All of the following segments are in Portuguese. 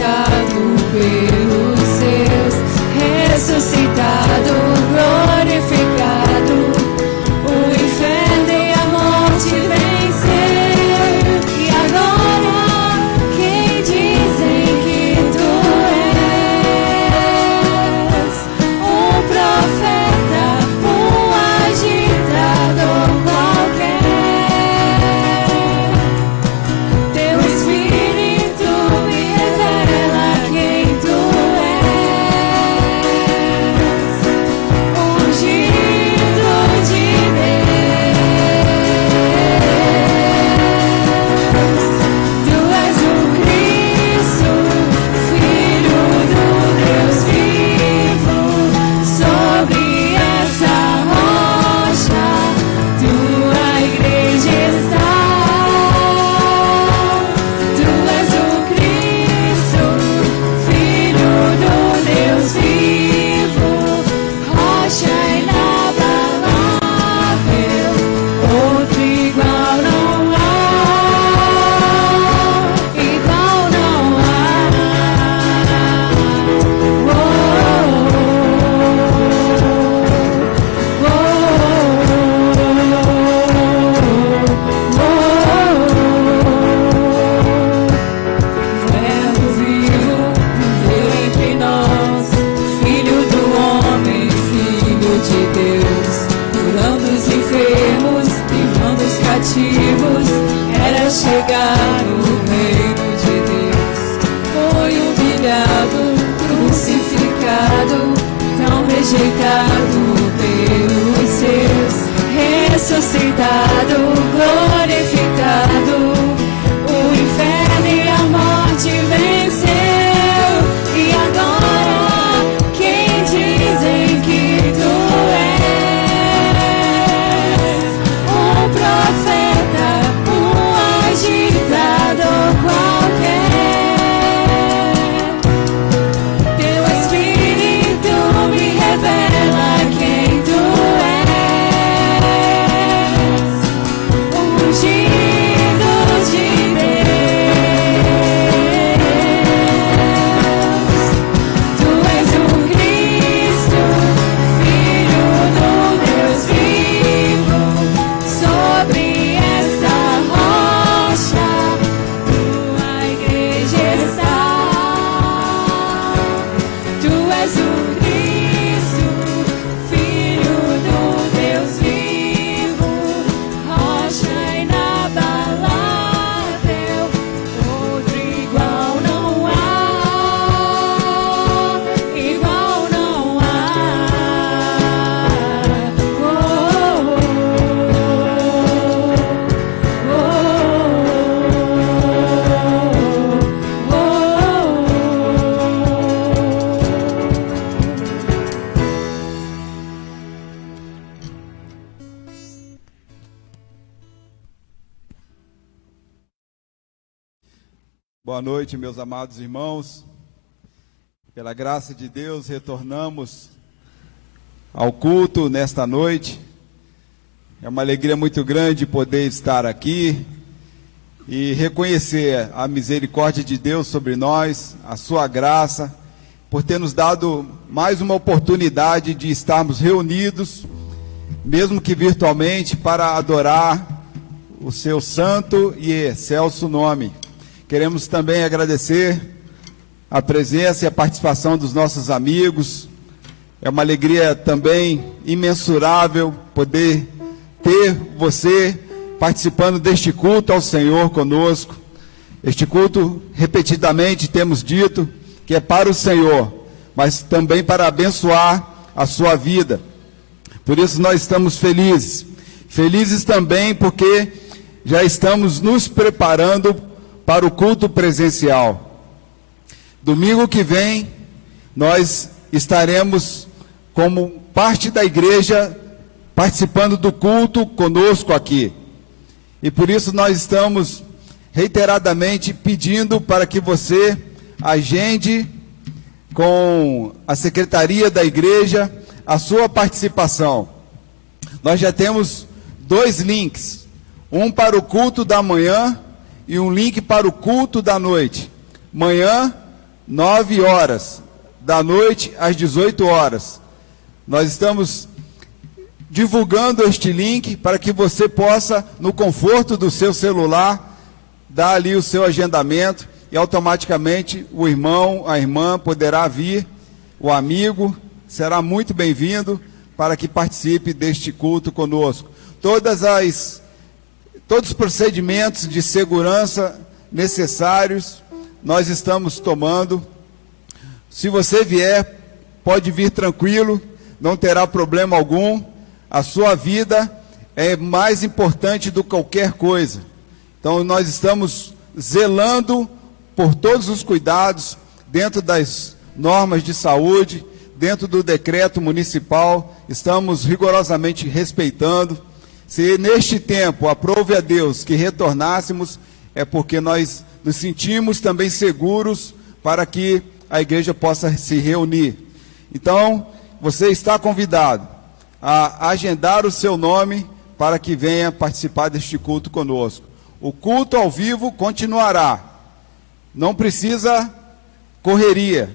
pelos seus, ressuscitado, glorificado, o inferno e a morte venceu. E agora quem dizem que tu és? Um profeta, um agitador qualquer. Teu Espírito me revela quem tu és. Ungido de Deus. Tu és o Cristo, Filho do Deus vivo. Sobre essa rocha tua igreja está. Tu és o Cristo, Filho do Deus vivo, rocha inabalável, outro igual não há, igual não há. Verbo vivo, veio entre nós, Filho do homem, Filho de Deus, curando os enfermos, livrando os cativos, era chegar o reino de Deus. Foi humilhado, crucificado, tão rejeitado pelos seus, ressuscitado, glorificado, o inferno e a morte venceu. E agora quem dizem que tu és? Um profeta, um agitador qualquer. Teu Espírito me revela quem tu és. Ungido de Deus. Tu és o Cristo, Filho do Deus vivo. Sobre essa rocha tua igreja está. Tu és o Cristo, Filho do Deus vivo, rocha inabalável, outro igual não há, igual não há. Boa noite, meus amados irmãos. Pela graça de Deus, retornamos ao culto nesta noite. É uma alegria muito grande poder estar aqui e reconhecer a misericórdia de Deus sobre nós, a sua graça, por ter nos dado mais uma oportunidade de estarmos reunidos, mesmo que virtualmente, para adorar o seu santo e excelso nome. Queremos também agradecer a presença e a participação dos nossos amigos. É uma alegria também imensurável poder ter você participando deste culto ao Senhor conosco. Este culto, repetidamente temos dito, que é para o Senhor, mas também para abençoar a sua vida. Por isso nós estamos felizes. Felizes também porque já estamos nos preparando para o culto presencial. Domingo que vem, nós estaremos como parte da igreja participando do culto conosco aqui. E por isso nós estamos reiteradamente pedindo para que você agende com a secretaria da igreja a sua participação. Nós já temos 2 links, um para o culto da manhã e um link para o culto da noite. Manhã, 9 horas da noite às 18 horas. Nós estamos divulgando este link para que você possa, no conforto do seu celular, dar ali o seu agendamento e automaticamente o irmão, a irmã poderá vir, o amigo será muito bem-vindo para que participe deste culto conosco. Todos os procedimentos de segurança necessários nós estamos tomando. Se você vier, pode vir tranquilo, não terá problema algum. A sua vida é mais importante do que qualquer coisa. Então nós estamos zelando por todos os cuidados dentro das normas de saúde, dentro do decreto municipal, estamos rigorosamente respeitando. Se neste tempo aprove a Deus que retornássemos, é porque nós nos sentimos também seguros para que a igreja possa se reunir. Então, você está convidado a agendar o seu nome para que venha participar deste culto conosco. O culto ao vivo continuará. Não precisa correria.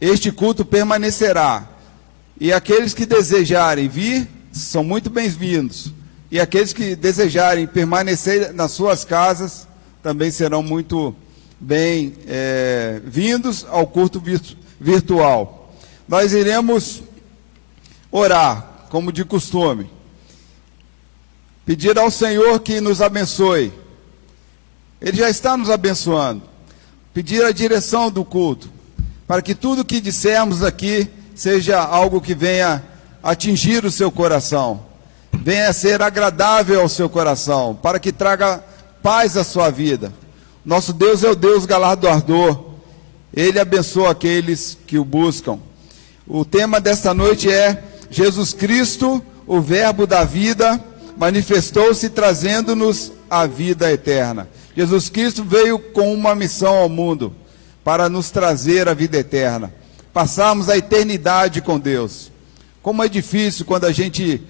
Este culto permanecerá. E aqueles que desejarem vir, são muito bem-vindos. E aqueles que desejarem permanecer nas suas casas, também serão muito bem-vindos ao culto virtual. Nós iremos orar, como de costume. Pedir ao Senhor que nos abençoe. Ele já está nos abençoando. Pedir a direção do culto, para que tudo que dissermos aqui seja algo que venha atingir o seu coração, venha ser agradável ao seu coração, para que traga paz à sua vida. Nosso Deus é o Deus galardoador, Ele abençoa aqueles que o buscam. O tema desta noite é Jesus Cristo, o Verbo da vida, manifestou-se trazendo-nos a vida eterna. Jesus Cristo veio com uma missão ao mundo, para nos trazer a vida eterna, passarmos a eternidade com Deus. Como é difícil quando a gente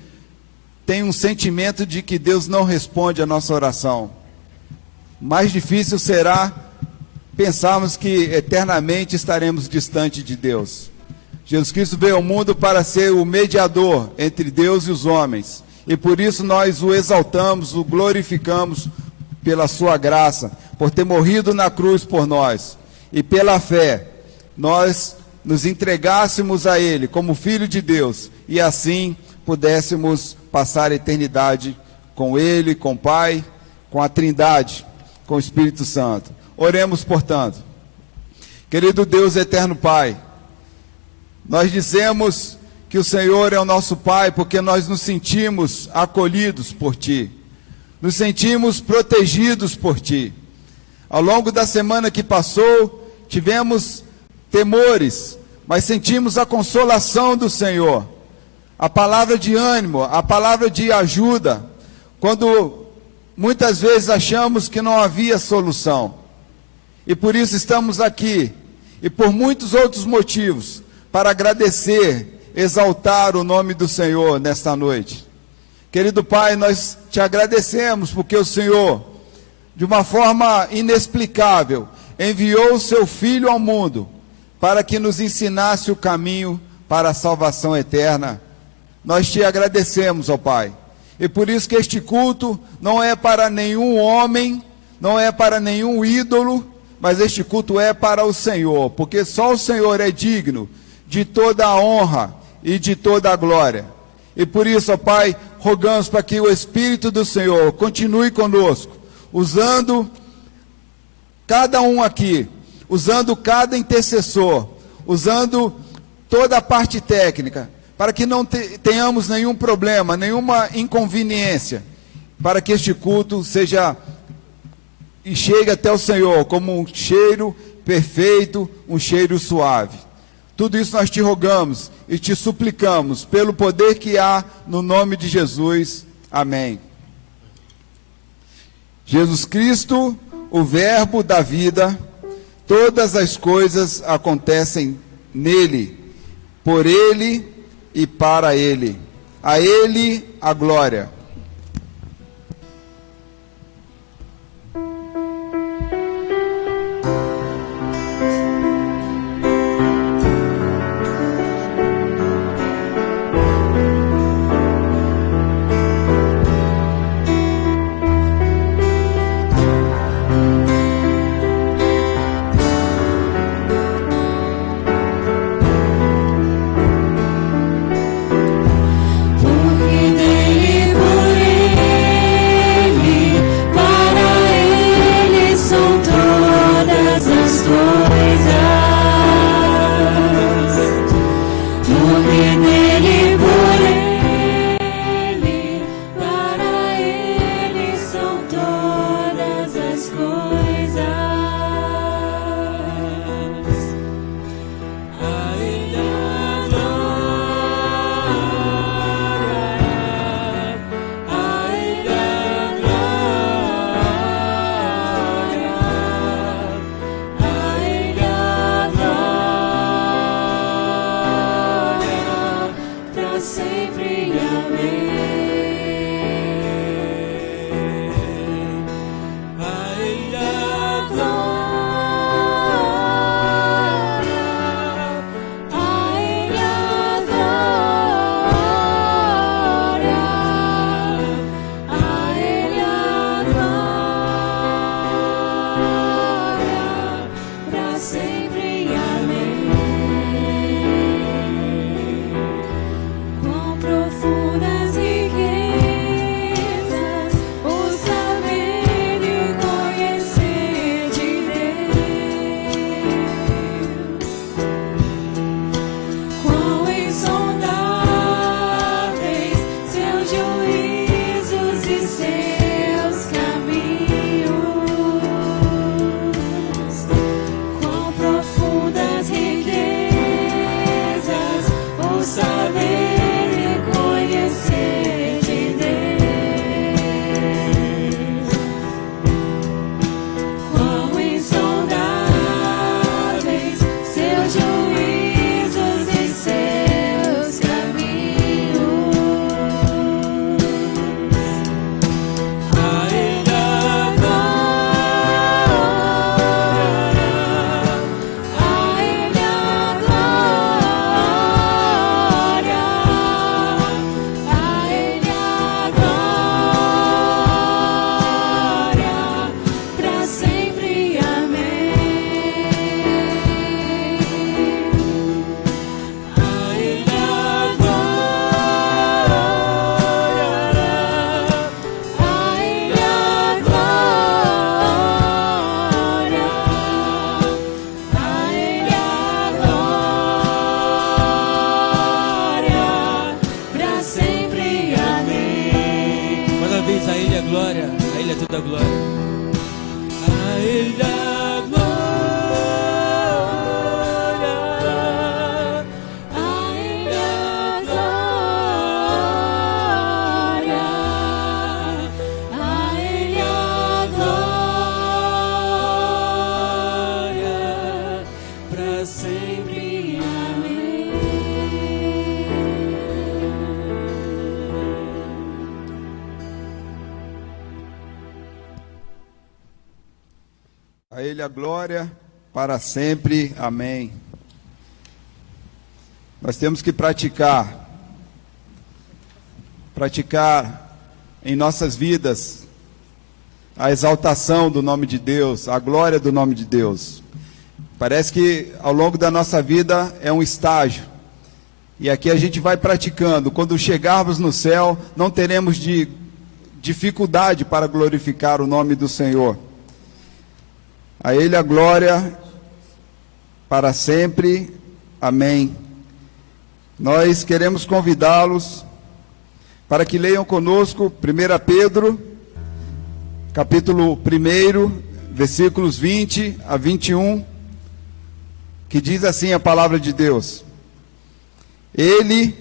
tem um sentimento de que Deus não responde a nossa oração. Mais difícil será pensarmos que eternamente estaremos distante de Deus. Jesus Cristo veio ao mundo para ser o mediador entre Deus e os homens, e por isso nós o exaltamos, o glorificamos pela sua graça, por ter morrido na cruz por nós, e pela fé nós nos entregássemos a Ele como Filho de Deus, e assim pudéssemos passar a eternidade com Ele, com o Pai, com a Trindade, com o Espírito Santo. Oremos, portanto. Querido Deus, eterno Pai, nós dizemos que o Senhor é o nosso Pai, porque nós nos sentimos acolhidos por Ti, nos sentimos protegidos por Ti. Ao longo da semana que passou, tivemos temores, mas sentimos a consolação do Senhor, a palavra de ânimo, a palavra de ajuda, quando muitas vezes achamos que não havia solução. E por isso estamos aqui, e por muitos outros motivos, para agradecer, exaltar o nome do Senhor nesta noite. Querido Pai, nós te agradecemos porque o Senhor, de uma forma inexplicável, enviou o seu Filho ao mundo para que nos ensinasse o caminho para a salvação eterna. Nós te agradecemos, ó Pai. E por isso que este culto não é para nenhum homem, não é para nenhum ídolo, mas este culto é para o Senhor, porque só o Senhor é digno de toda a honra e de toda a glória. E por isso, ó Pai, rogamos para que o Espírito do Senhor continue conosco, usando cada um aqui, usando cada intercessor, usando toda a parte técnica, para que não tenhamos nenhum problema, nenhuma inconveniência, para que este culto seja e chegue até o Senhor como um cheiro perfeito, um cheiro suave. Tudo isso nós te rogamos e te suplicamos pelo poder que há no nome de Jesus. Amém. Jesus Cristo, o Verbo da vida, todas as coisas acontecem nele, por ele e para ele. A ele a glória. A Ele a glória para sempre. Amém. Nós temos que praticar em nossas vidas a exaltação do nome de Deus, a glória do nome de Deus. Parece que ao longo da nossa vida é um estágio. E aqui a gente vai praticando. Quando chegarmos no céu, não teremos dificuldade para glorificar o nome do Senhor. A Ele a glória para sempre. Amém. Nós queremos convidá-los para que leiam conosco 1 Pedro, capítulo 1, versículos 20 a 21, que diz assim a palavra de Deus. Ele,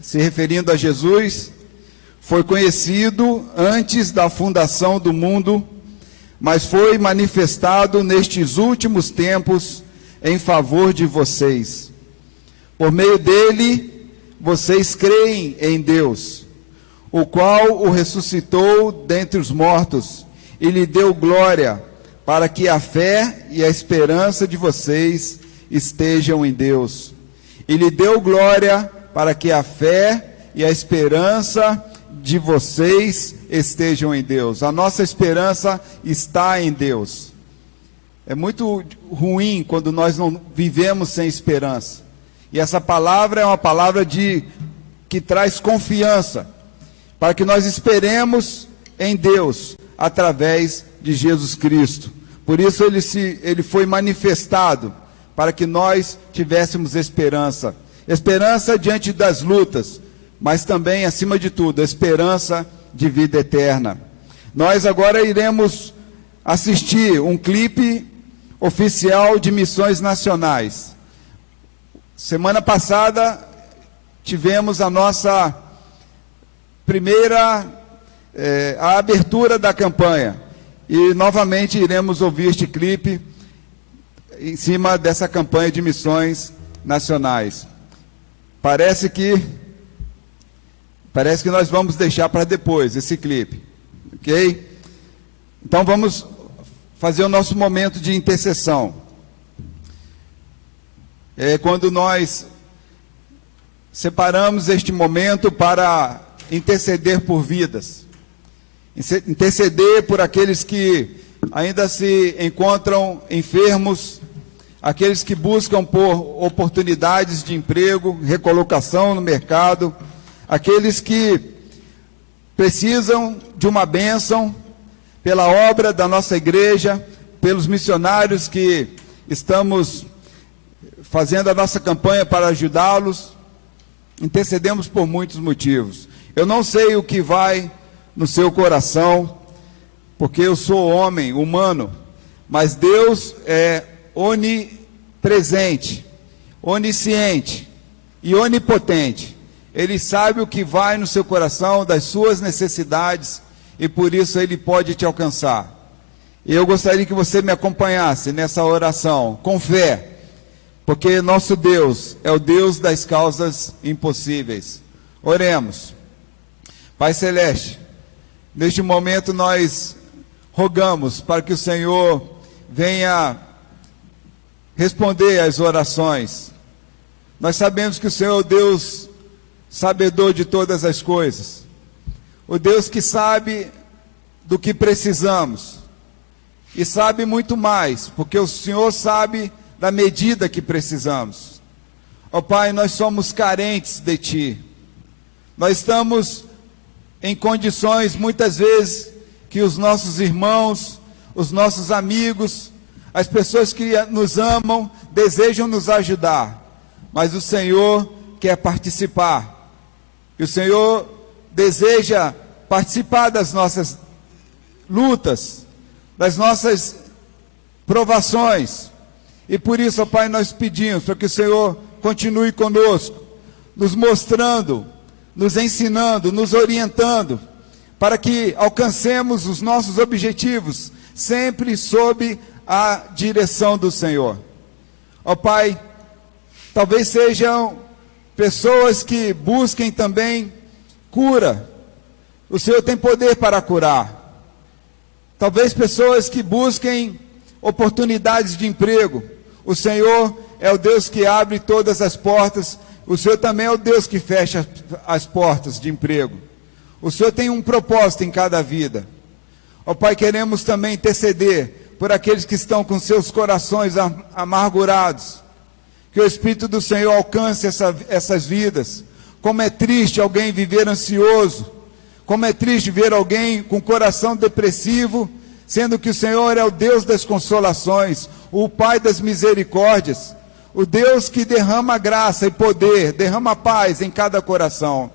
se referindo a Jesus, foi conhecido antes da fundação do mundo, mas foi manifestado nestes últimos tempos em favor de vocês. Por meio dele, vocês creem em Deus, o qual o ressuscitou dentre os mortos e lhe deu glória, para que a fé e a esperança de vocês estejam em Deus. E lhe deu glória para que a fé e a esperança de vocês estejam em Deus. A nossa esperança está em Deus. É muito ruim quando nós não vivemos sem esperança. E essa palavra é uma palavra que traz confiança, para que nós esperemos em Deus, através de Jesus Cristo. Por isso ele foi manifestado, para que nós tivéssemos esperança. Esperança diante das lutas, mas também, acima de tudo, esperança de vida eterna. Nós agora iremos assistir um clipe oficial de missões nacionais. Semana passada, tivemos a nossa primeira a abertura da campanha. E novamente iremos ouvir este clipe em cima dessa campanha de missões nacionais. Parece que nós vamos deixar para depois esse clipe, ok? Então vamos fazer o nosso momento de intercessão. É quando nós separamos este momento para interceder por vidas, interceder por aqueles que ainda se encontram enfermos, aqueles que buscam por oportunidades de emprego, recolocação no mercado, aqueles que precisam de uma bênção pela obra da nossa igreja, pelos missionários que estamos fazendo a nossa campanha para ajudá-los. Intercedemos por muitos motivos. Eu não sei o que vai no seu coração, porque eu sou homem, humano, mas Deus é onipresente, onisciente e onipotente. Ele sabe o que vai no seu coração, das suas necessidades, e por isso Ele pode te alcançar. E eu gostaria que você me acompanhasse nessa oração, com fé, porque nosso Deus é o Deus das causas impossíveis. Oremos. Pai Celeste, neste momento nós rogamos para que o Senhor venha responder às orações. Nós sabemos que o Senhor é o Deus sabedor de todas as coisas, o Deus que sabe do que precisamos, e sabe muito mais, porque o Senhor sabe da medida que precisamos. Ó Pai, nós somos carentes de Ti, nós estamos em condições, muitas vezes, que os nossos irmãos, os nossos amigos, as pessoas que nos amam, desejam nos ajudar, mas o Senhor quer participar, e o Senhor deseja participar das nossas lutas, das nossas provações, e por isso, ó Pai, nós pedimos para que o Senhor continue conosco, nos mostrando, nos ensinando, nos orientando, para que alcancemos os nossos objetivos, sempre sob a direção do Senhor. Ó Pai, talvez sejam pessoas que busquem também cura, o Senhor tem poder para curar. Talvez pessoas que busquem oportunidades de emprego. O Senhor é o Deus que abre todas as portas. O Senhor também é o Deus que fecha as portas de emprego. O Senhor tem um propósito em cada vida. Ó Pai, queremos também interceder por aqueles que estão com seus corações amargurados. Que o Espírito do Senhor alcance essas vidas. Como é triste alguém viver ansioso. Como é triste ver alguém com coração depressivo, sendo que o Senhor é o Deus das consolações, o Pai das misericórdias, o Deus que derrama graça e poder, derrama paz em cada coração.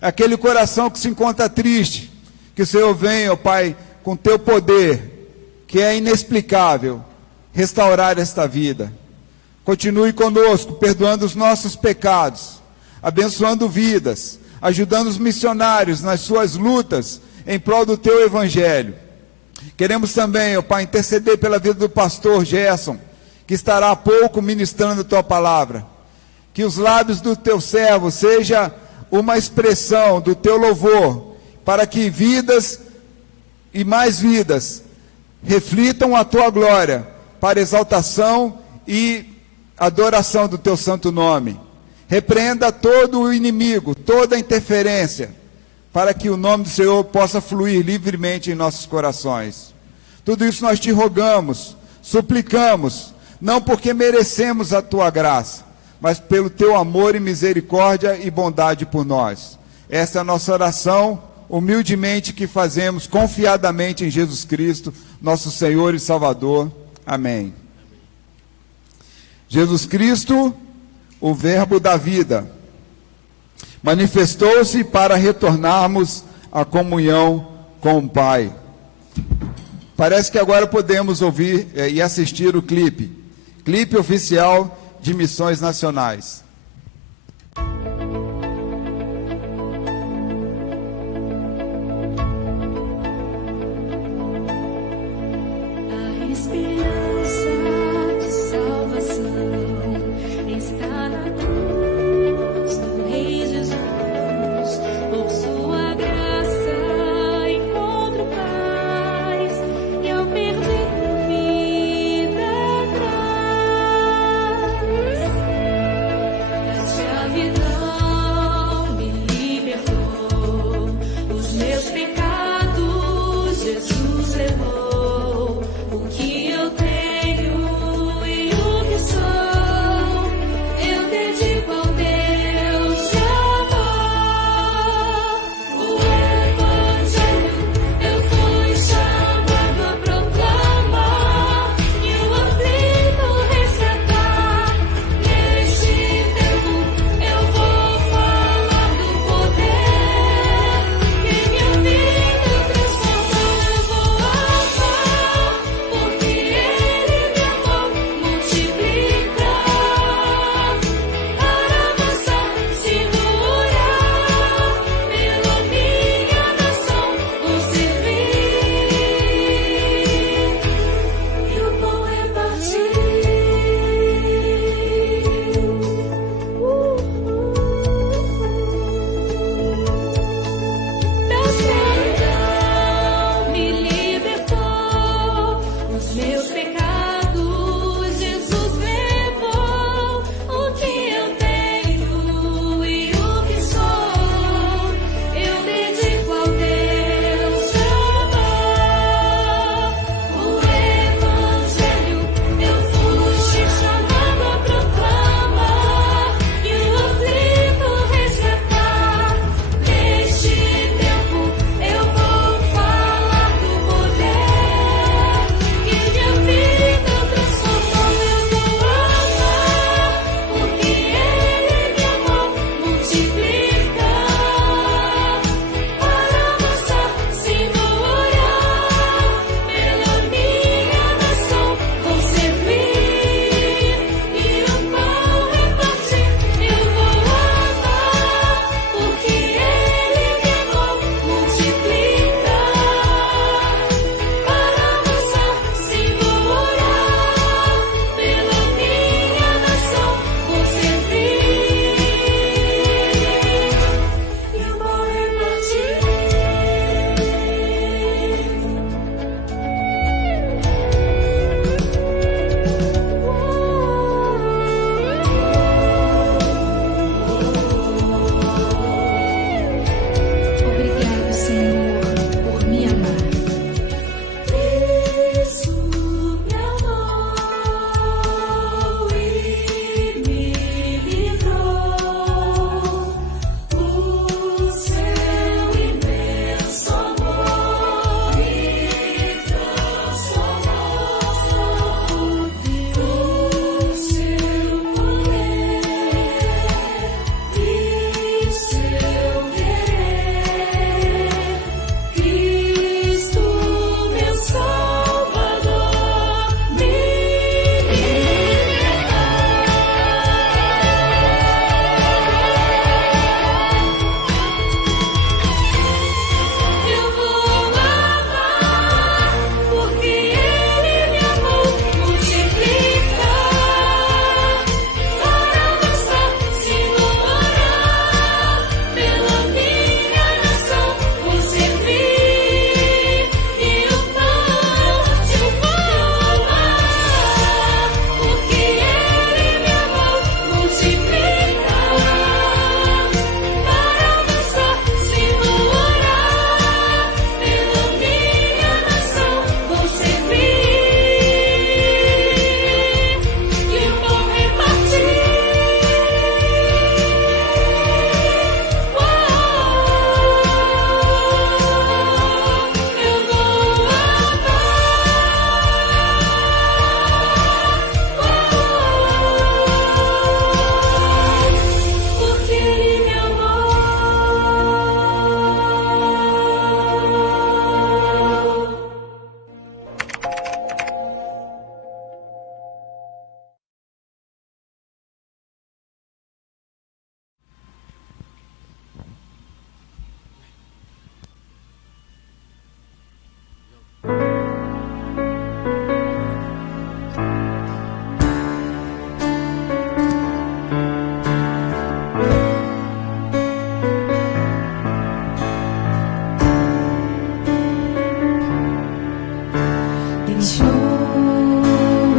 Aquele coração que se encontra triste, que o Senhor venha, ó Pai, com teu poder, que é inexplicável, restaurar esta vida. Continue conosco, perdoando os nossos pecados, abençoando vidas, ajudando os missionários nas suas lutas em prol do teu evangelho. Queremos também, ó Pai, interceder pela vida do pastor Gerson, que estará há pouco ministrando a tua palavra. Que os lábios do teu servo seja uma expressão do teu louvor, para que vidas e mais vidas reflitam a tua glória, para exaltação e adoração do teu santo nome. Repreenda todo o inimigo, toda a interferência, para que o nome do Senhor possa fluir livremente em nossos corações. Tudo isso nós te rogamos, suplicamos, não porque merecemos a tua graça, mas pelo teu amor e misericórdia e bondade por nós. Esta é a nossa oração, humildemente que fazemos confiadamente em Jesus Cristo, nosso Senhor e Salvador. Amém. Jesus Cristo, o Verbo da vida, manifestou-se para retornarmos à comunhão com o Pai. Parece que agora podemos ouvir e assistir o clipe oficial de Missões Nacionais. A esperança de salvação está na cruz do Rei Jesus. Por sua graça encontro paz e ao perder vida atrás. A escravidão me libertou, os meus pecados Jesus levou. O que eu tenho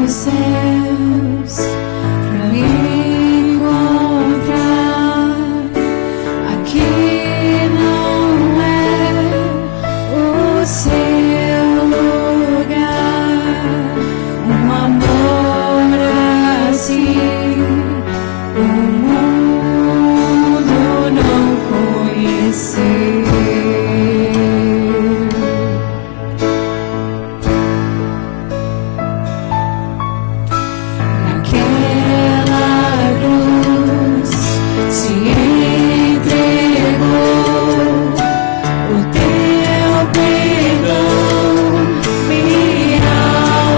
dos céus pra me encontrar. Aqui não é o seu lugar, um amor assim o mundo não conheceu. Naquela cruz se entregou, o teu perdão me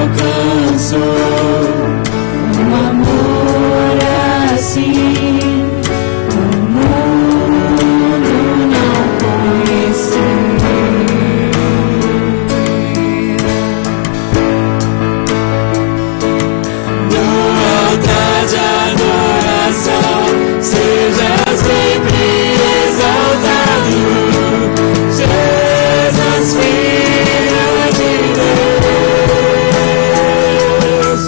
alcançou, um amor assim o mundo não conheceu. No altar de adoração, seja sempre exaltado, Jesus, Filho de Deus.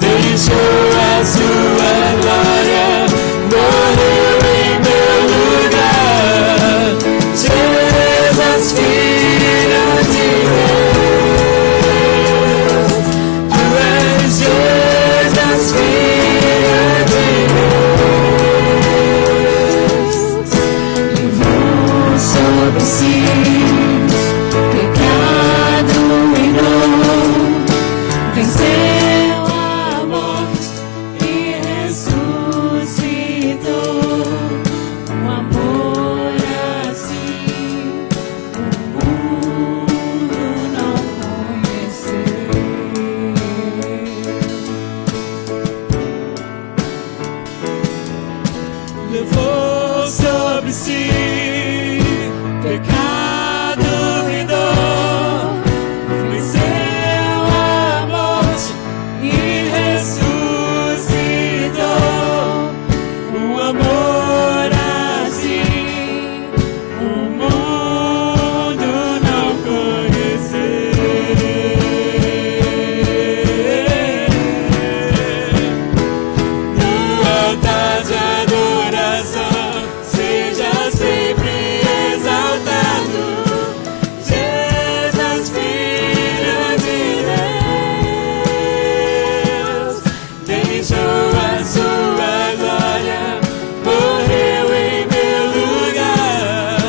Deixou a sua glória, morreu em meu lugar. Jesus, Filho de Deus. Tu és Jesus, Filho de Deus. Levou sobre si pecado e dor, venceu a morte e ressuscitou, um amor assim o mundo não conheceu. Levou sobre si pecado e dor, venceu a morte e ressuscitou, um amor assim o mundo não conheceu. No altar de adoração, seja sempre exaltado, Jesus, Filho de Deus. Deixou a sua glória, morreu em meu lugar.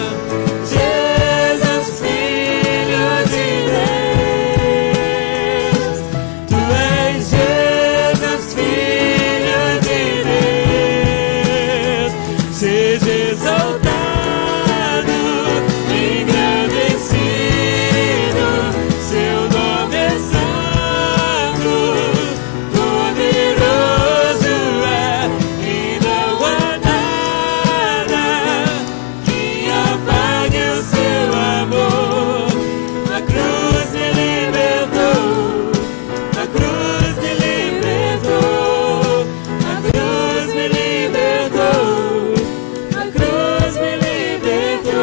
Jesus, Filho de Deus. Tu és Jesus, Filho de Deus. Seja exaltado, engrandecido, seu nome é santo, poderoso é, e não há nada que apague o seu amor. A cruz me libertou, a cruz me libertou, a cruz me libertou, a cruz me libertou.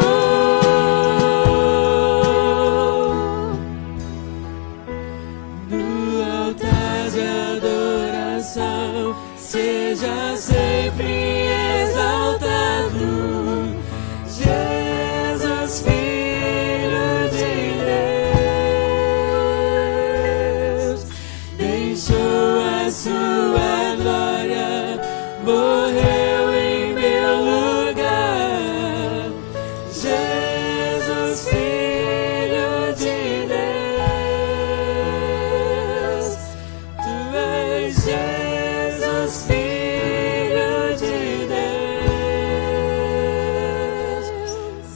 No altar de adoração, seja sempre exaltado, Jesus, Filho de Deus. Deixou a sua glória, morreu em meu lugar. Jesus, Filho de Deus. Tu és Jesus, Filho de Deus.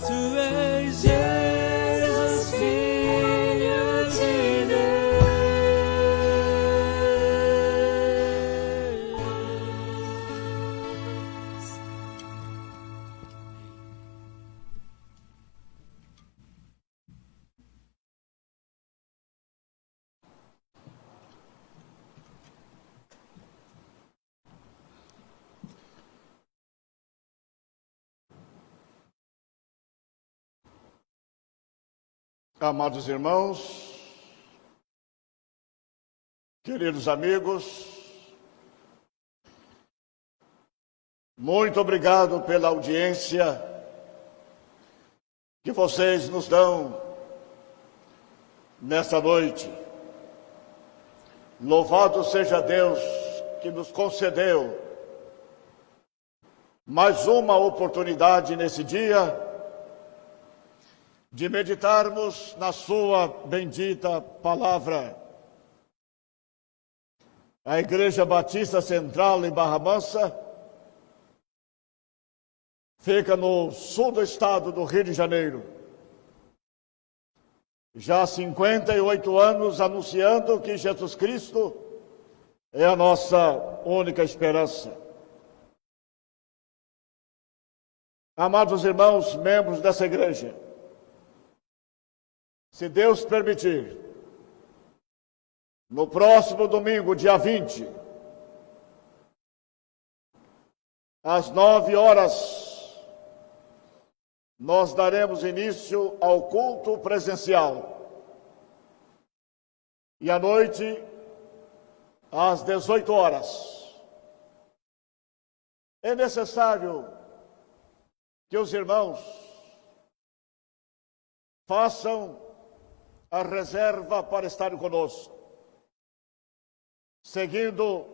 Tu és Jesus, Filho de Deus. Amados irmãos, Queridos amigos, muito obrigado pela audiência que vocês nos dão nesta noite. Louvado seja Deus que nos concedeu mais uma oportunidade nesse dia de meditarmos na sua bendita palavra. A Igreja Batista Central em Barra Mansa fica no sul do estado do Rio de Janeiro. Já há 58 anos anunciando que Jesus Cristo é a nossa única esperança. Amados irmãos, membros dessa igreja, se Deus permitir, no próximo domingo, dia 20, às 9 horas, nós daremos início ao culto presencial. E à noite, às 18 horas. É necessário que os irmãos façam a reserva para estarem conosco, seguindo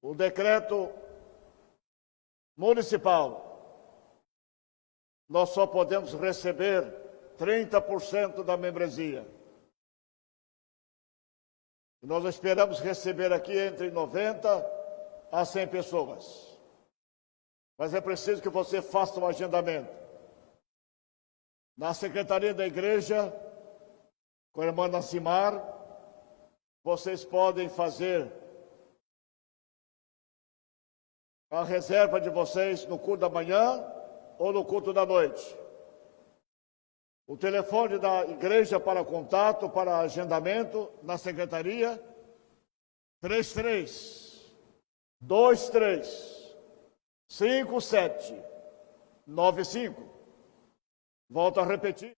o decreto municipal. Nós só podemos receber 30% da membresia. Nós esperamos receber aqui entre 90 a 100 pessoas. Mas é preciso que você faça um agendamento. Na Secretaria da Igreja, com a irmã Nascimar, vocês podem fazer a reserva de vocês no culto da manhã ou no culto da noite. O telefone da igreja para contato, para agendamento na secretaria, 33-23-57-95. Volto a repetir.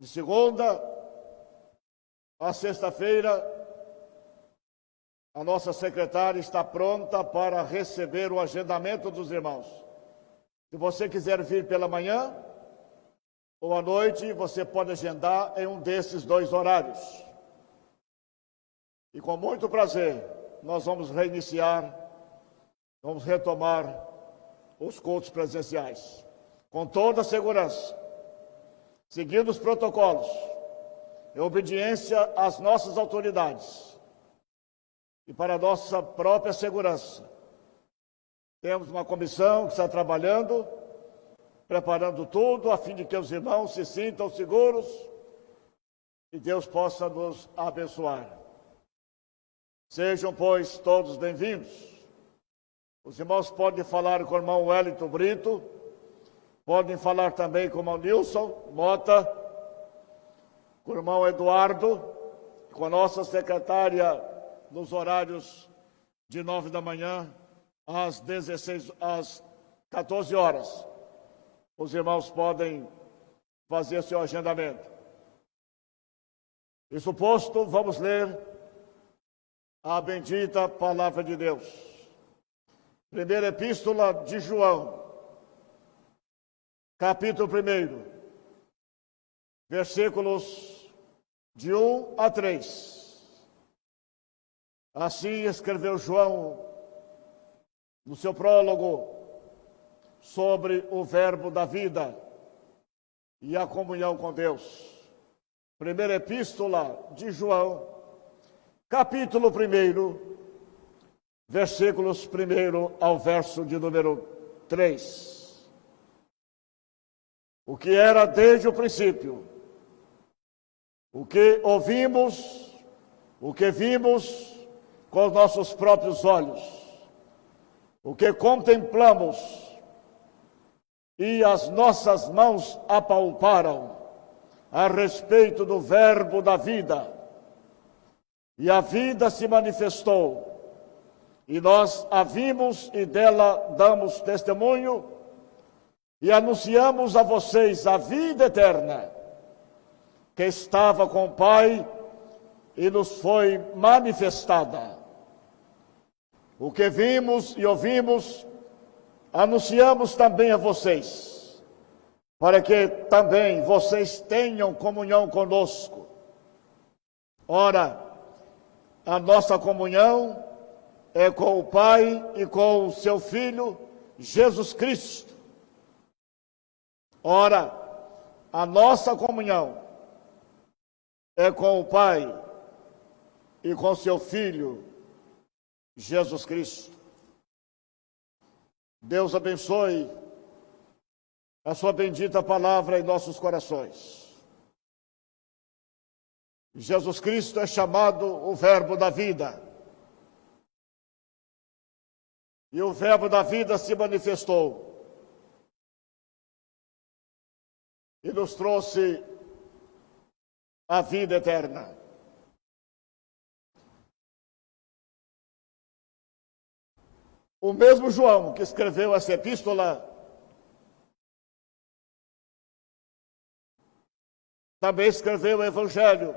De segunda a sexta-feira, a nossa secretária está pronta para receber o agendamento dos irmãos. Se você quiser vir pela manhã ou à noite, você pode agendar em um desses dois horários. E com muito prazer, nós vamos retomar os cultos presenciais, com toda a segurança, seguindo os protocolos, em obediência às nossas autoridades e para a nossa própria segurança. Temos uma comissão que está trabalhando, preparando tudo, a fim de que os irmãos se sintam seguros e Deus possa nos abençoar. Sejam, pois, todos bem-vindos. Os irmãos podem falar com o irmão Wellington Brito, podem falar também com o irmão Nilson Mota, com o irmão Eduardo, com a nossa secretária nos horários de 9 da manhã às 14 horas. Os irmãos podem fazer seu agendamento. Isso posto, vamos ler a bendita palavra de Deus. Primeira Epístola de João, capítulo 1, versículos de 1 a 3. Assim escreveu João no seu prólogo sobre o verbo da vida e a comunhão com Deus. Primeira Epístola de João, capítulo 1, versículos 1 ao verso de número 3. O que era desde o princípio, o que ouvimos, o que vimos com os nossos próprios olhos, o que contemplamos e as nossas mãos apalparam a respeito do verbo da vida. E a vida se manifestou, e nós a vimos e dela damos testemunho e anunciamos a vocês a vida eterna, que estava com o Pai e nos foi manifestada. O que vimos e ouvimos, anunciamos também a vocês, para que também vocês tenham comunhão conosco. Ora, a nossa comunhão é com o Pai e com o seu Filho, Jesus Cristo. Ora, a nossa comunhão é com o Pai e com seu Filho, Jesus Cristo. Deus abençoe a sua bendita palavra em nossos corações. Jesus Cristo é chamado o Verbo da vida. E o Verbo da vida se manifestou e nos trouxe a vida eterna. O mesmo João que escreveu essa epístola também escreveu o Evangelho.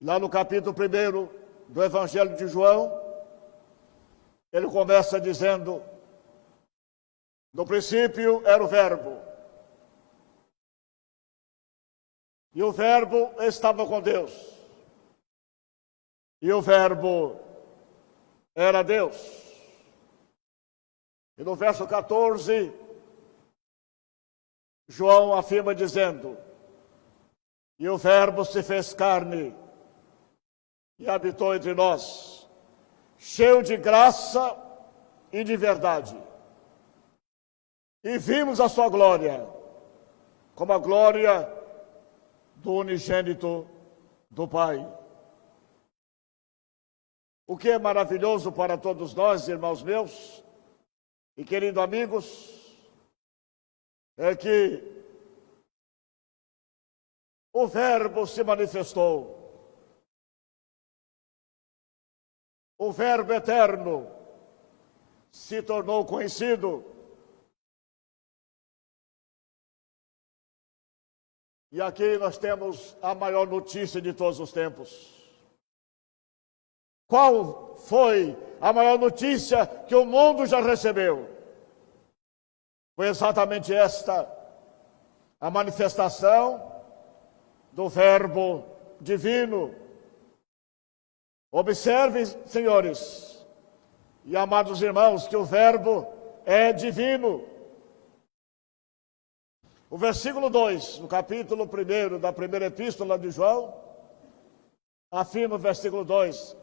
Lá no capítulo 1 do Evangelho de João, ele começa dizendo: no princípio era o Verbo, e o Verbo estava com Deus, e o Verbo era Deus. E no verso 14, João afirma dizendo: e o Verbo se fez carne e habitou entre nós, cheio de graça e de verdade. E vimos a sua glória, como a glória do unigênito do Pai. O que é maravilhoso para todos nós, irmãos meus e queridos amigos, é que o Verbo se manifestou. O Verbo eterno se tornou conhecido. E aqui nós temos a maior notícia de todos os tempos. Qual foi a maior notícia que o mundo já recebeu? Foi exatamente esta: a manifestação do Verbo divino. Observem, senhores e amados irmãos, que o Verbo é divino. O versículo 2, no capítulo 1 da primeira epístola de João, afirma o versículo 2: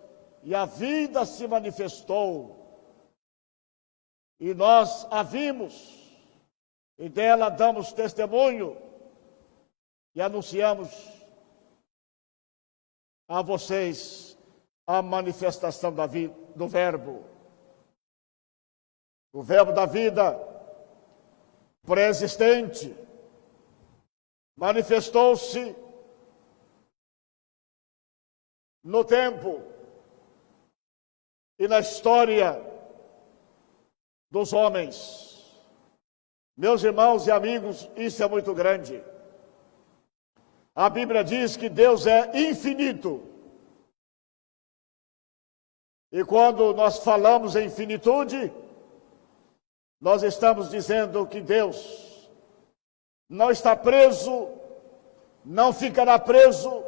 e a vida se manifestou, e nós a vimos, e dela damos testemunho, e anunciamos a vocês a manifestação da vida, do Verbo. O Verbo da vida, pré-existente, manifestou-se no tempo e na história dos homens. Meus irmãos e amigos, isso é muito grande. A Bíblia diz que Deus é infinito. E quando nós falamos em finitude, nós estamos dizendo que Deus não está preso, não ficará preso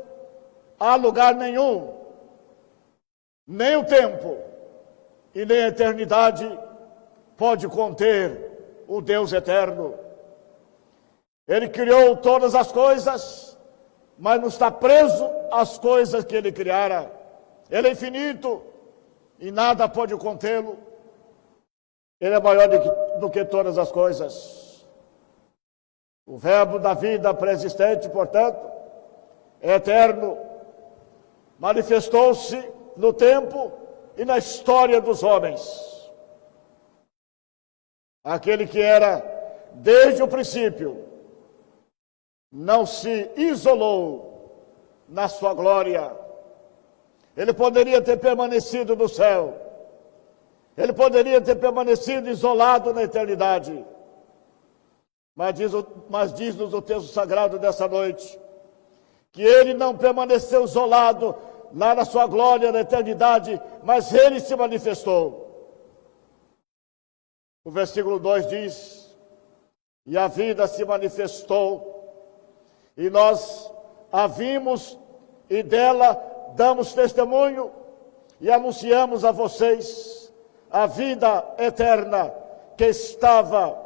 a lugar nenhum. Nem o tempo e nem a eternidade pode conter o Deus eterno. Ele criou todas as coisas, mas não está preso às coisas que ele criara. Ele é infinito e nada pode contê-lo. Ele é maior do que todas as coisas. O Verbo da vida pré-existente, portanto, é eterno, manifestou-se no tempo e na história dos homens. Aquele que era desde o princípio, não se isolou na sua glória. Ele poderia ter permanecido no céu. Ele poderia ter permanecido isolado na eternidade. Mas diz-nos o texto sagrado dessa noite, que ele não permaneceu isolado lá na sua glória, na eternidade, mas ele se manifestou. O versículo 2 diz: e a vida se manifestou, e nós a vimos, e dela damos testemunho, e anunciamos a vocês a vida eterna que estava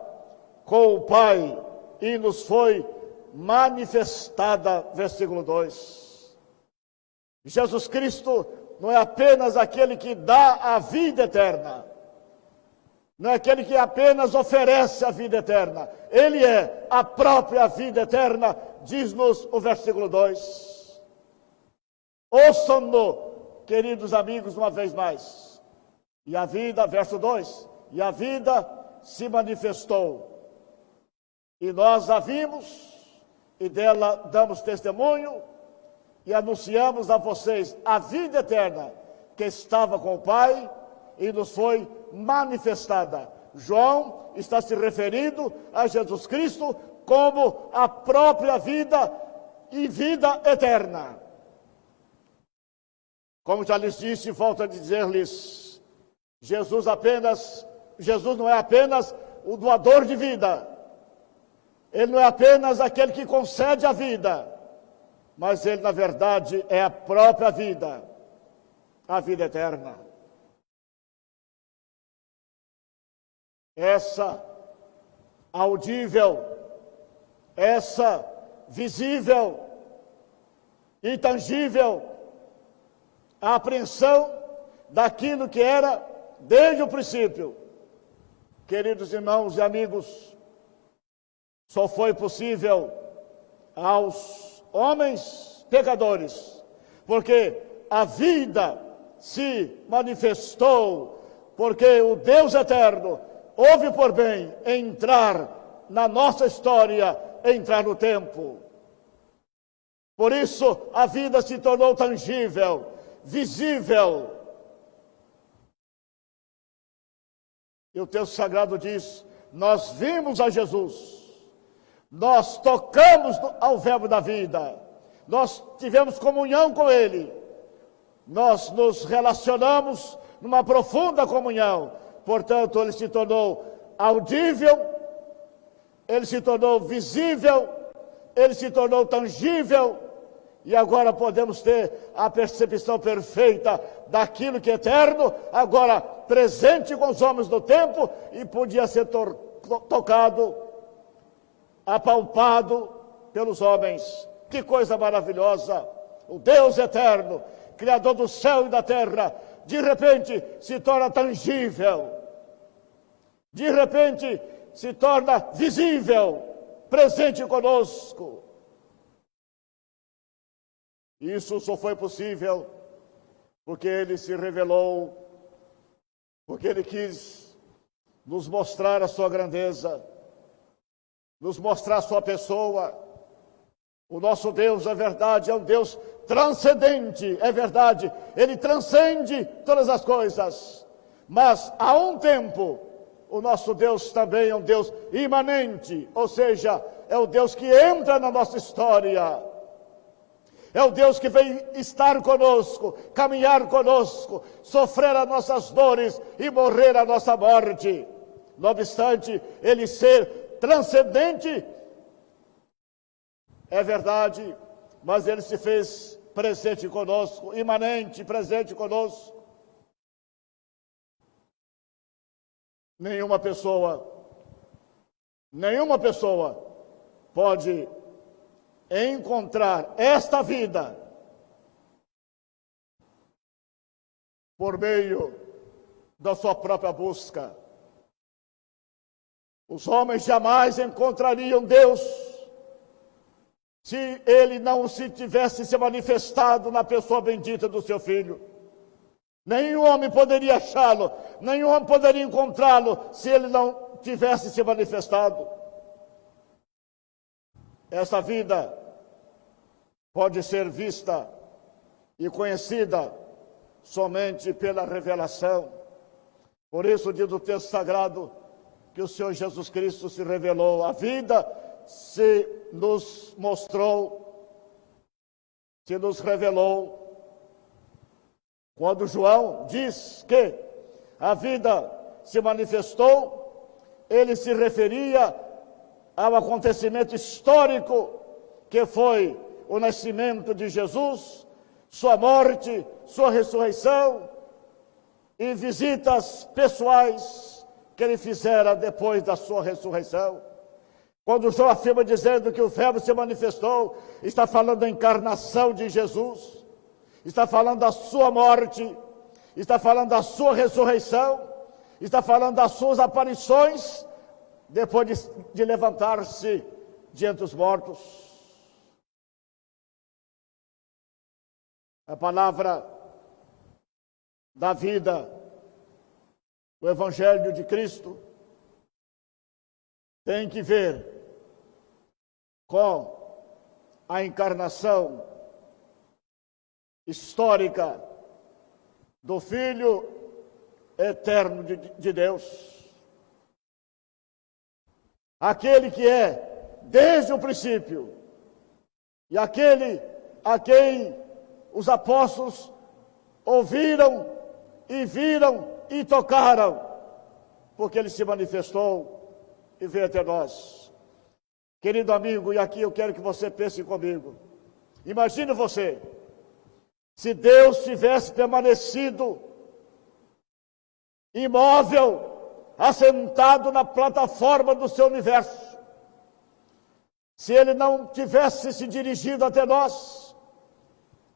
com o Pai, e nos foi manifestada. Versículo 2. Jesus Cristo não é apenas aquele que dá a vida eterna, não é aquele que apenas oferece a vida eterna. Ele é a própria vida eterna, diz-nos o versículo 2. Ouçam-no, queridos amigos, uma vez mais. E a vida, verso 2, e a vida se manifestou, e nós a vimos, e dela damos testemunho, e anunciamos a vocês a vida eterna que estava com o Pai e nos foi manifestada. João está se referindo a Jesus Cristo como a própria vida e vida eterna. Como já lhes disse, volto a dizer-lhes, Jesus não é apenas o doador de vida. Ele não é apenas aquele que concede a vida, mas ele, na verdade, é a própria vida, a vida eterna. Essa audível, essa visível, intangível, a apreensão daquilo que era desde o princípio. Queridos irmãos e amigos, só foi possível aos homens pecadores, porque a vida se manifestou, porque o Deus eterno houve por bem entrar na nossa história, entrar no tempo. Por isso a vida se tornou tangível, visível. E o texto sagrado diz: nós vimos a Jesus. Nós tocamos ao verbo da vida, nós tivemos comunhão com Ele, nós nos relacionamos numa profunda comunhão. Portanto, Ele se tornou audível, Ele se tornou visível, Ele se tornou tangível, e agora podemos ter a percepção perfeita daquilo que é eterno, agora presente com os homens do tempo, e podia ser tocado, apalpado pelos homens. Que coisa maravilhosa! O Deus eterno, Criador do céu e da terra, de repente se torna tangível, de repente se torna visível, presente conosco. Isso só foi possível porque Ele se revelou, porque Ele quis nos mostrar a sua grandeza, nos mostrar a sua pessoa. O nosso Deus, é verdade, é um Deus transcendente, é verdade, Ele transcende todas as coisas. Mas, há um tempo, o nosso Deus também é um Deus imanente, ou seja, é o Deus que entra na nossa história. É o Deus que vem estar conosco, caminhar conosco, sofrer as nossas dores e morrer a nossa morte. Não obstante Ele ser transcendente, é verdade, mas Ele se fez presente conosco, imanente, presente conosco. Nenhuma pessoa pode encontrar esta vida por meio da sua própria busca. Os homens jamais encontrariam Deus se Ele não se tivesse se manifestado na pessoa bendita do seu Filho. Nenhum homem poderia achá-lo, nenhum homem poderia encontrá-lo se Ele não tivesse se manifestado. Essa vida pode ser vista e conhecida somente pela revelação. Por isso diz o texto sagrado que o Senhor Jesus Cristo se revelou, a vida se nos mostrou, se nos revelou. Quando João diz que a vida se manifestou, ele se referia ao acontecimento histórico que foi o nascimento de Jesus, sua morte, sua ressurreição e visitas pessoais que ele fizera depois da sua ressurreição. Quando João afirma dizendo que o Verbo se manifestou, está falando da encarnação de Jesus, está falando da sua morte, está falando da sua ressurreição, está falando das suas aparições depois de levantar-se de entre os mortos. A palavra da vida, o Evangelho de Cristo, tem que ver com a encarnação histórica do Filho eterno de Deus. Aquele que é desde o princípio e aquele a quem os apóstolos ouviram e viram e tocaram, porque ele se manifestou e veio até nós. Querido amigo, e aqui eu quero que você pense comigo. Imagine você, se Deus tivesse permanecido imóvel, assentado na plataforma do seu universo, se ele não tivesse se dirigido até nós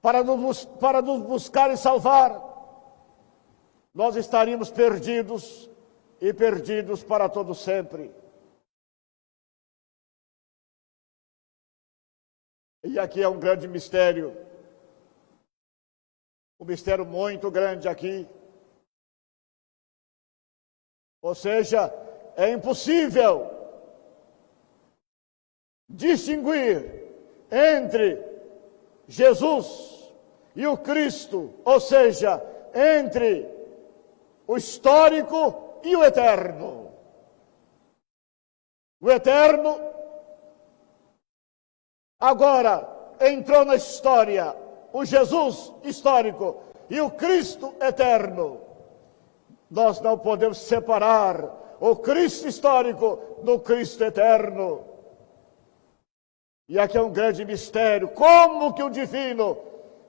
para nos buscar e salvar, nós estaríamos perdidos e perdidos para todo sempre. E aqui é um grande mistério, um mistério muito grande aqui. Ou seja, é impossível distinguir entre Jesus e o Cristo, ou seja, entre o histórico e o eterno. O eterno agora entrou na história, o Jesus histórico e o Cristo eterno. Nós não podemos separar o Cristo histórico do Cristo eterno. E aqui é um grande mistério. Como que o divino,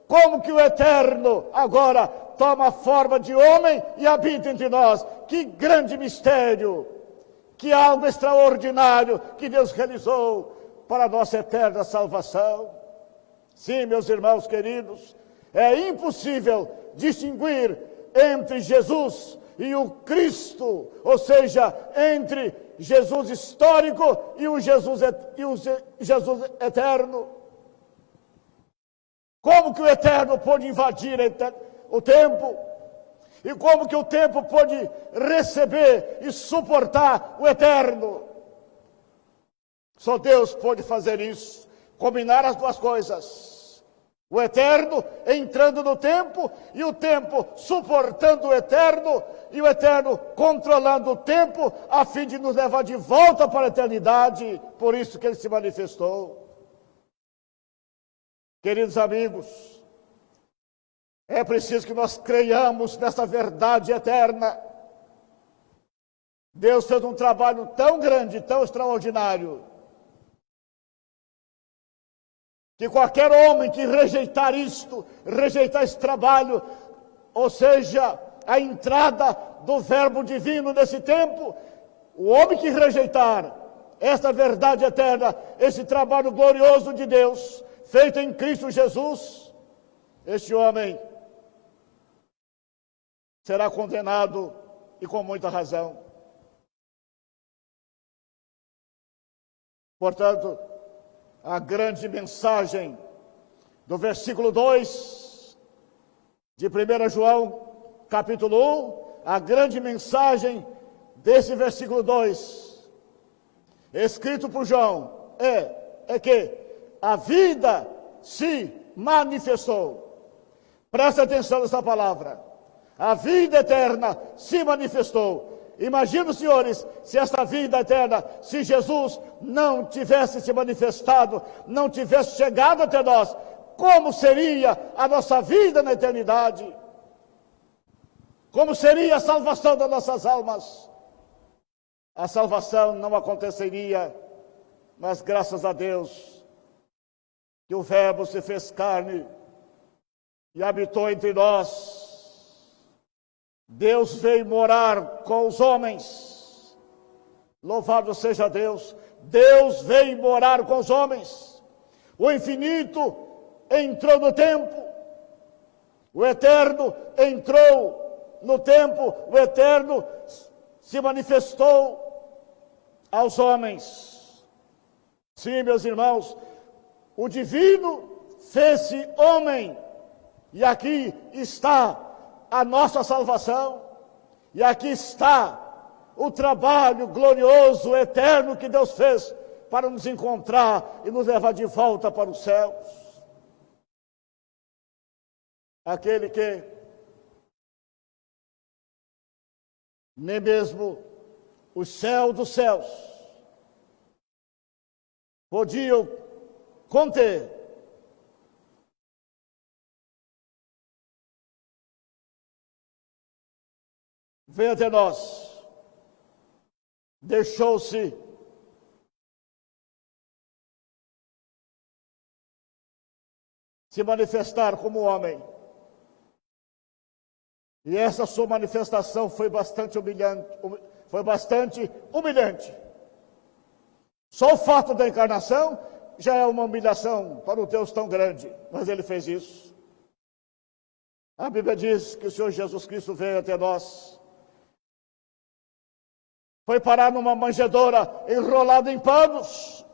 como que o eterno agora toma a forma de homem e habita entre nós? Que grande mistério! Que algo extraordinário que Deus realizou para a nossa eterna salvação. Sim, meus irmãos queridos, é impossível distinguir entre Jesus e o Cristo, ou seja, entre Jesus histórico e o Jesus eterno. Como que o eterno pôde invadir o tempo? E como que o tempo pôde receber e suportar o eterno? Só Deus pode fazer isso, combinar as duas coisas. O eterno entrando no tempo e o tempo suportando o eterno e o eterno controlando o tempo a fim de nos levar de volta para a eternidade. Por isso que ele se manifestou. Queridos amigos, é preciso que nós creiamos nessa verdade eterna. Deus fez um trabalho tão grande, tão extraordinário, que qualquer homem que rejeitar isto, rejeitar esse trabalho, ou seja, a entrada do Verbo divino nesse tempo, o homem que rejeitar esta verdade eterna, esse trabalho glorioso de Deus, feito em Cristo Jesus, este homem será condenado e com muita razão. Portanto, a grande mensagem do versículo 2 de 1 João, capítulo 1, a grande mensagem desse versículo 2, escrito por João, é que a vida se manifestou. Preste atenção nessa palavra. A vida eterna se manifestou. Imagina, senhores, se essa vida eterna, se Jesus não tivesse se manifestado, não tivesse chegado até nós, como seria a nossa vida na eternidade? Como seria a salvação das nossas almas? A salvação não aconteceria, mas graças a Deus, que o Verbo se fez carne e habitou entre nós. Deus veio morar com os homens. Louvado seja Deus. Deus veio morar com os homens. O infinito entrou no tempo. O eterno entrou no tempo. O eterno se manifestou aos homens. Sim, meus irmãos, o divino fez-se homem. E aqui está a nossa salvação, e aqui está o trabalho glorioso, eterno que Deus fez para nos encontrar e nos levar de volta para os céus. Aquele que nem mesmo o céu dos céus podiam conter. Veio até nós, deixou-se se manifestar como homem. E essa sua manifestação foi bastante humilhante. Só o fato da encarnação já é uma humilhação para um Deus tão grande, mas ele fez isso. A Bíblia diz que o Senhor Jesus Cristo veio até nós. Foi parar numa manjedoura enrolada em panos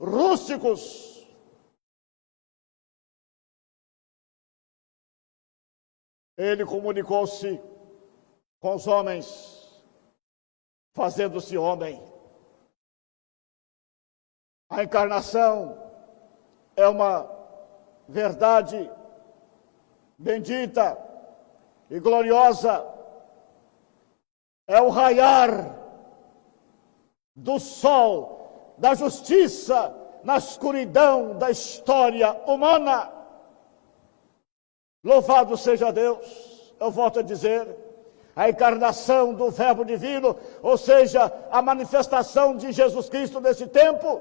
rústicos. Ele comunicou-se com os homens, fazendo-se homem. A encarnação é uma verdade bendita e gloriosa. É o raiar do sol, da justiça, na escuridão da história humana. Louvado seja Deus. Eu volto a dizer, a encarnação do Verbo divino, ou seja, a manifestação de Jesus Cristo nesse tempo,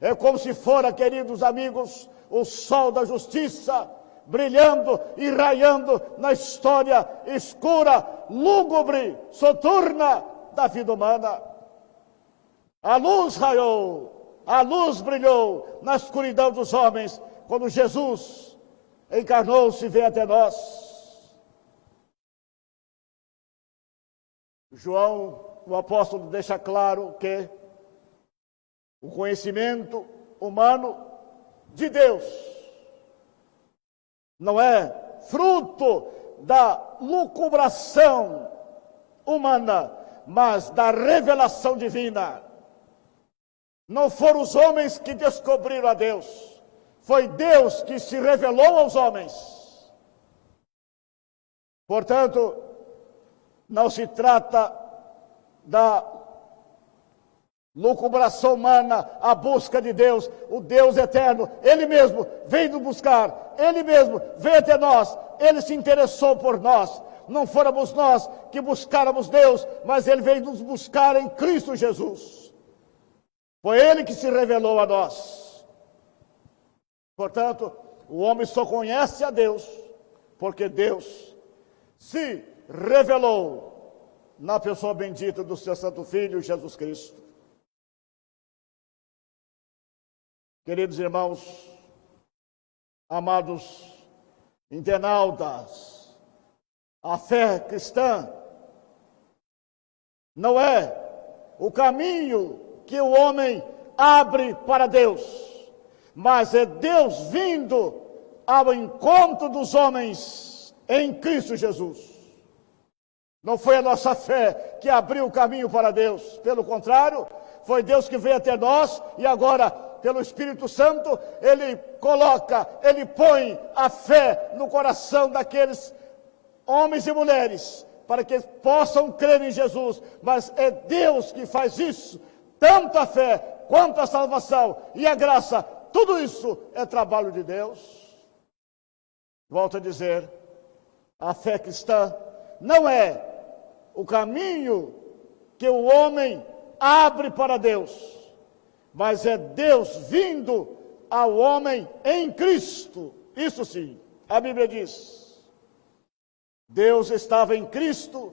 é como se fora, queridos amigos, o sol da justiça, brilhando e raiando na história escura, lúgubre, soturna da vida humana. A luz raiou, a luz brilhou na escuridão dos homens, quando Jesus encarnou-se e veio até nós. João, o apóstolo, deixa claro que o conhecimento humano de Deus não é fruto da lucubração humana, mas da revelação divina. Não foram os homens que descobriram a Deus, foi Deus que se revelou aos homens. Portanto, não se trata da lucubração humana, a busca de Deus, o Deus eterno. Ele mesmo veio nos buscar, Ele mesmo veio até nós, Ele se interessou por nós. Não fôramos nós que buscáramos Deus, mas Ele veio nos buscar em Cristo Jesus. Foi Ele que se revelou a nós. Portanto, o homem só conhece a Deus porque Deus se revelou na pessoa bendita do seu Santo Filho, Jesus Cristo. Queridos irmãos, amados internautas, a fé cristã não é o caminho que o homem abre para Deus, mas é Deus vindo ao encontro dos homens em Cristo Jesus. Não foi a nossa fé que abriu o caminho para Deus, pelo contrário, foi Deus que veio até nós e agora pelo Espírito Santo, ele coloca, ele põe a fé no coração daqueles homens e mulheres, para que possam crer em Jesus. Mas é Deus que faz isso, tanto a fé quanto a salvação e a graça, tudo isso é trabalho de Deus. Volto a dizer, a fé cristã não é o caminho que o homem abre para Deus, mas é Deus vindo ao homem em Cristo. Isso sim, a Bíblia diz. Deus estava em Cristo,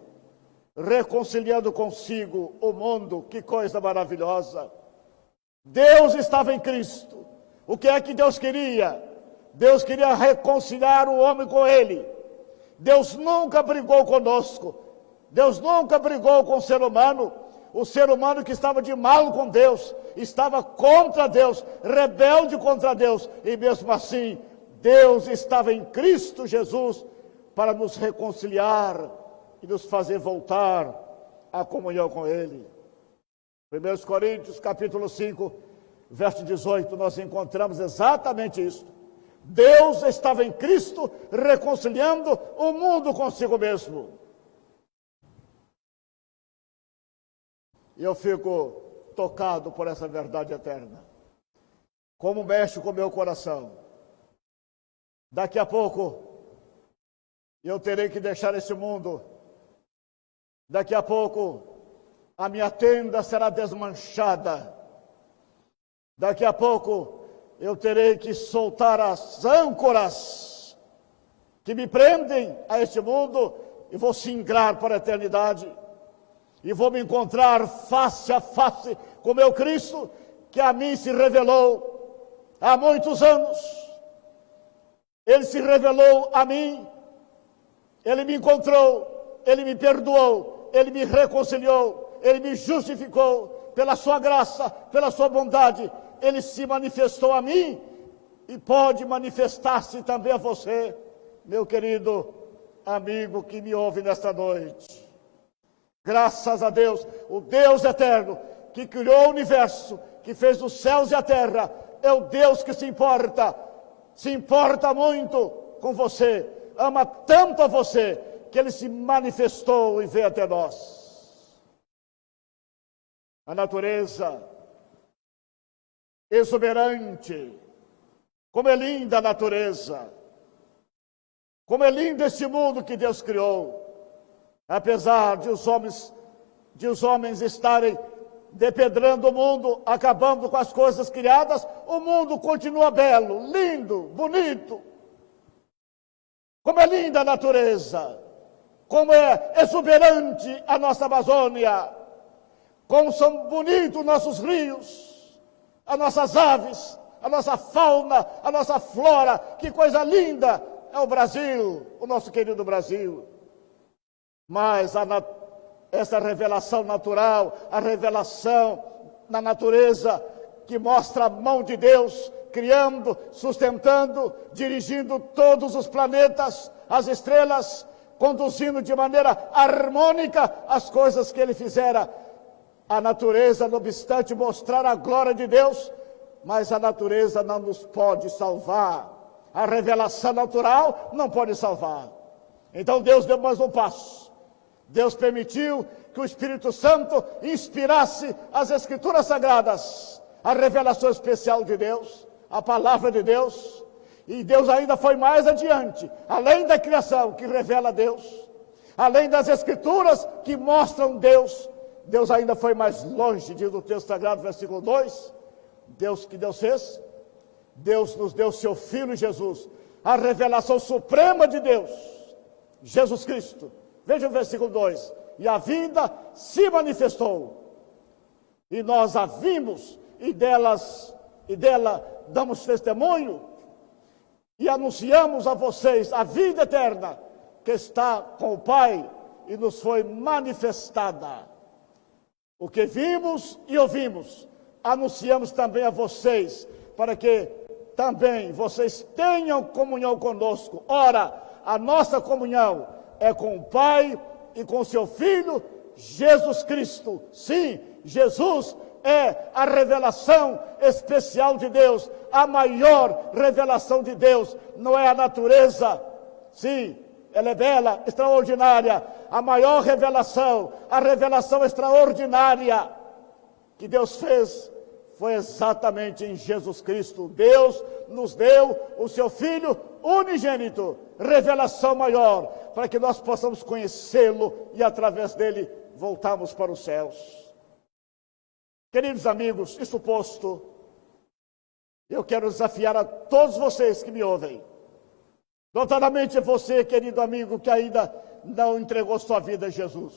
reconciliando consigo o mundo. Que coisa maravilhosa! Deus estava em Cristo. O que é que Deus queria? Deus queria reconciliar o homem com Ele. Deus nunca brigou conosco. Deus nunca brigou com o ser humano. O ser humano que estava de mal com Deus, estava contra Deus, rebelde contra Deus. E mesmo assim, Deus estava em Cristo Jesus para nos reconciliar e nos fazer voltar à comunhão com Ele. 1 Coríntios, capítulo 5, verso 18, nós encontramos exatamente isso. Deus estava em Cristo reconciliando o mundo consigo mesmo. E eu fico tocado por essa verdade eterna. Como mexe com o meu coração. Daqui a pouco, eu terei que deixar esse mundo. Daqui a pouco, a minha tenda será desmanchada. Daqui a pouco, eu terei que soltar as âncoras que me prendem a este mundo e vou singrar para a eternidade. E vou me encontrar face a face com meu Cristo, que a mim se revelou há muitos anos. Ele se revelou a mim, Ele me encontrou, Ele me perdoou, Ele me reconciliou, Ele me justificou pela sua graça, pela sua bondade. Ele se manifestou a mim e pode manifestar-se também a você, meu querido amigo que me ouve nesta noite. Graças a Deus, o Deus eterno, que criou o universo, que fez os céus e a terra, é o Deus que se importa muito com você, ama tanto a você, que Ele se manifestou e veio até nós. A natureza exuberante, como é linda a natureza, como é lindo este mundo que Deus criou. Apesar de os homens estarem depedrando o mundo, acabando com as coisas criadas, o mundo continua belo, lindo, bonito. Como é linda a natureza, como é exuberante a nossa Amazônia, como são bonitos nossos rios, as nossas aves, a nossa fauna, a nossa flora. Que coisa linda é o Brasil, o nosso querido Brasil. Mas essa revelação natural, a revelação na natureza, que mostra a mão de Deus, criando, sustentando, dirigindo todos os planetas, as estrelas, conduzindo de maneira harmônica as coisas que Ele fizera. A natureza, não obstante mostrar a glória de Deus, mas a natureza não nos pode salvar. A revelação natural não pode salvar. Então Deus deu mais um passo. Deus permitiu que o Espírito Santo inspirasse as Escrituras Sagradas, a revelação especial de Deus, a palavra de Deus. E Deus ainda foi mais adiante, além da criação que revela Deus, além das Escrituras que mostram Deus, Deus ainda foi mais longe, diz o texto sagrado, versículo 2, Deus fez? Deus nos deu seu Filho Jesus, a revelação suprema de Deus, Jesus Cristo. Veja o versículo 2, e a vida se manifestou, e nós a vimos, e dela damos testemunho, e anunciamos a vocês a vida eterna, que está com o Pai, e nos foi manifestada. O que vimos e ouvimos, anunciamos também a vocês, para que também vocês tenham comunhão conosco. Ora, a nossa comunhão é com o Pai e com seu Filho, Jesus Cristo. Sim, Jesus é a revelação especial de Deus, a maior revelação de Deus. Não é a natureza, sim, ela é bela, extraordinária. A maior revelação, a revelação extraordinária que Deus fez foi exatamente em Jesus Cristo. Deus nos deu o seu Filho unigênito, revelação maior, para que nós possamos conhecê-lo e através dele voltarmos para os céus. Queridos amigos, isso posto, eu quero desafiar a todos vocês que me ouvem, notadamente você, querido amigo, que ainda não entregou sua vida a Jesus.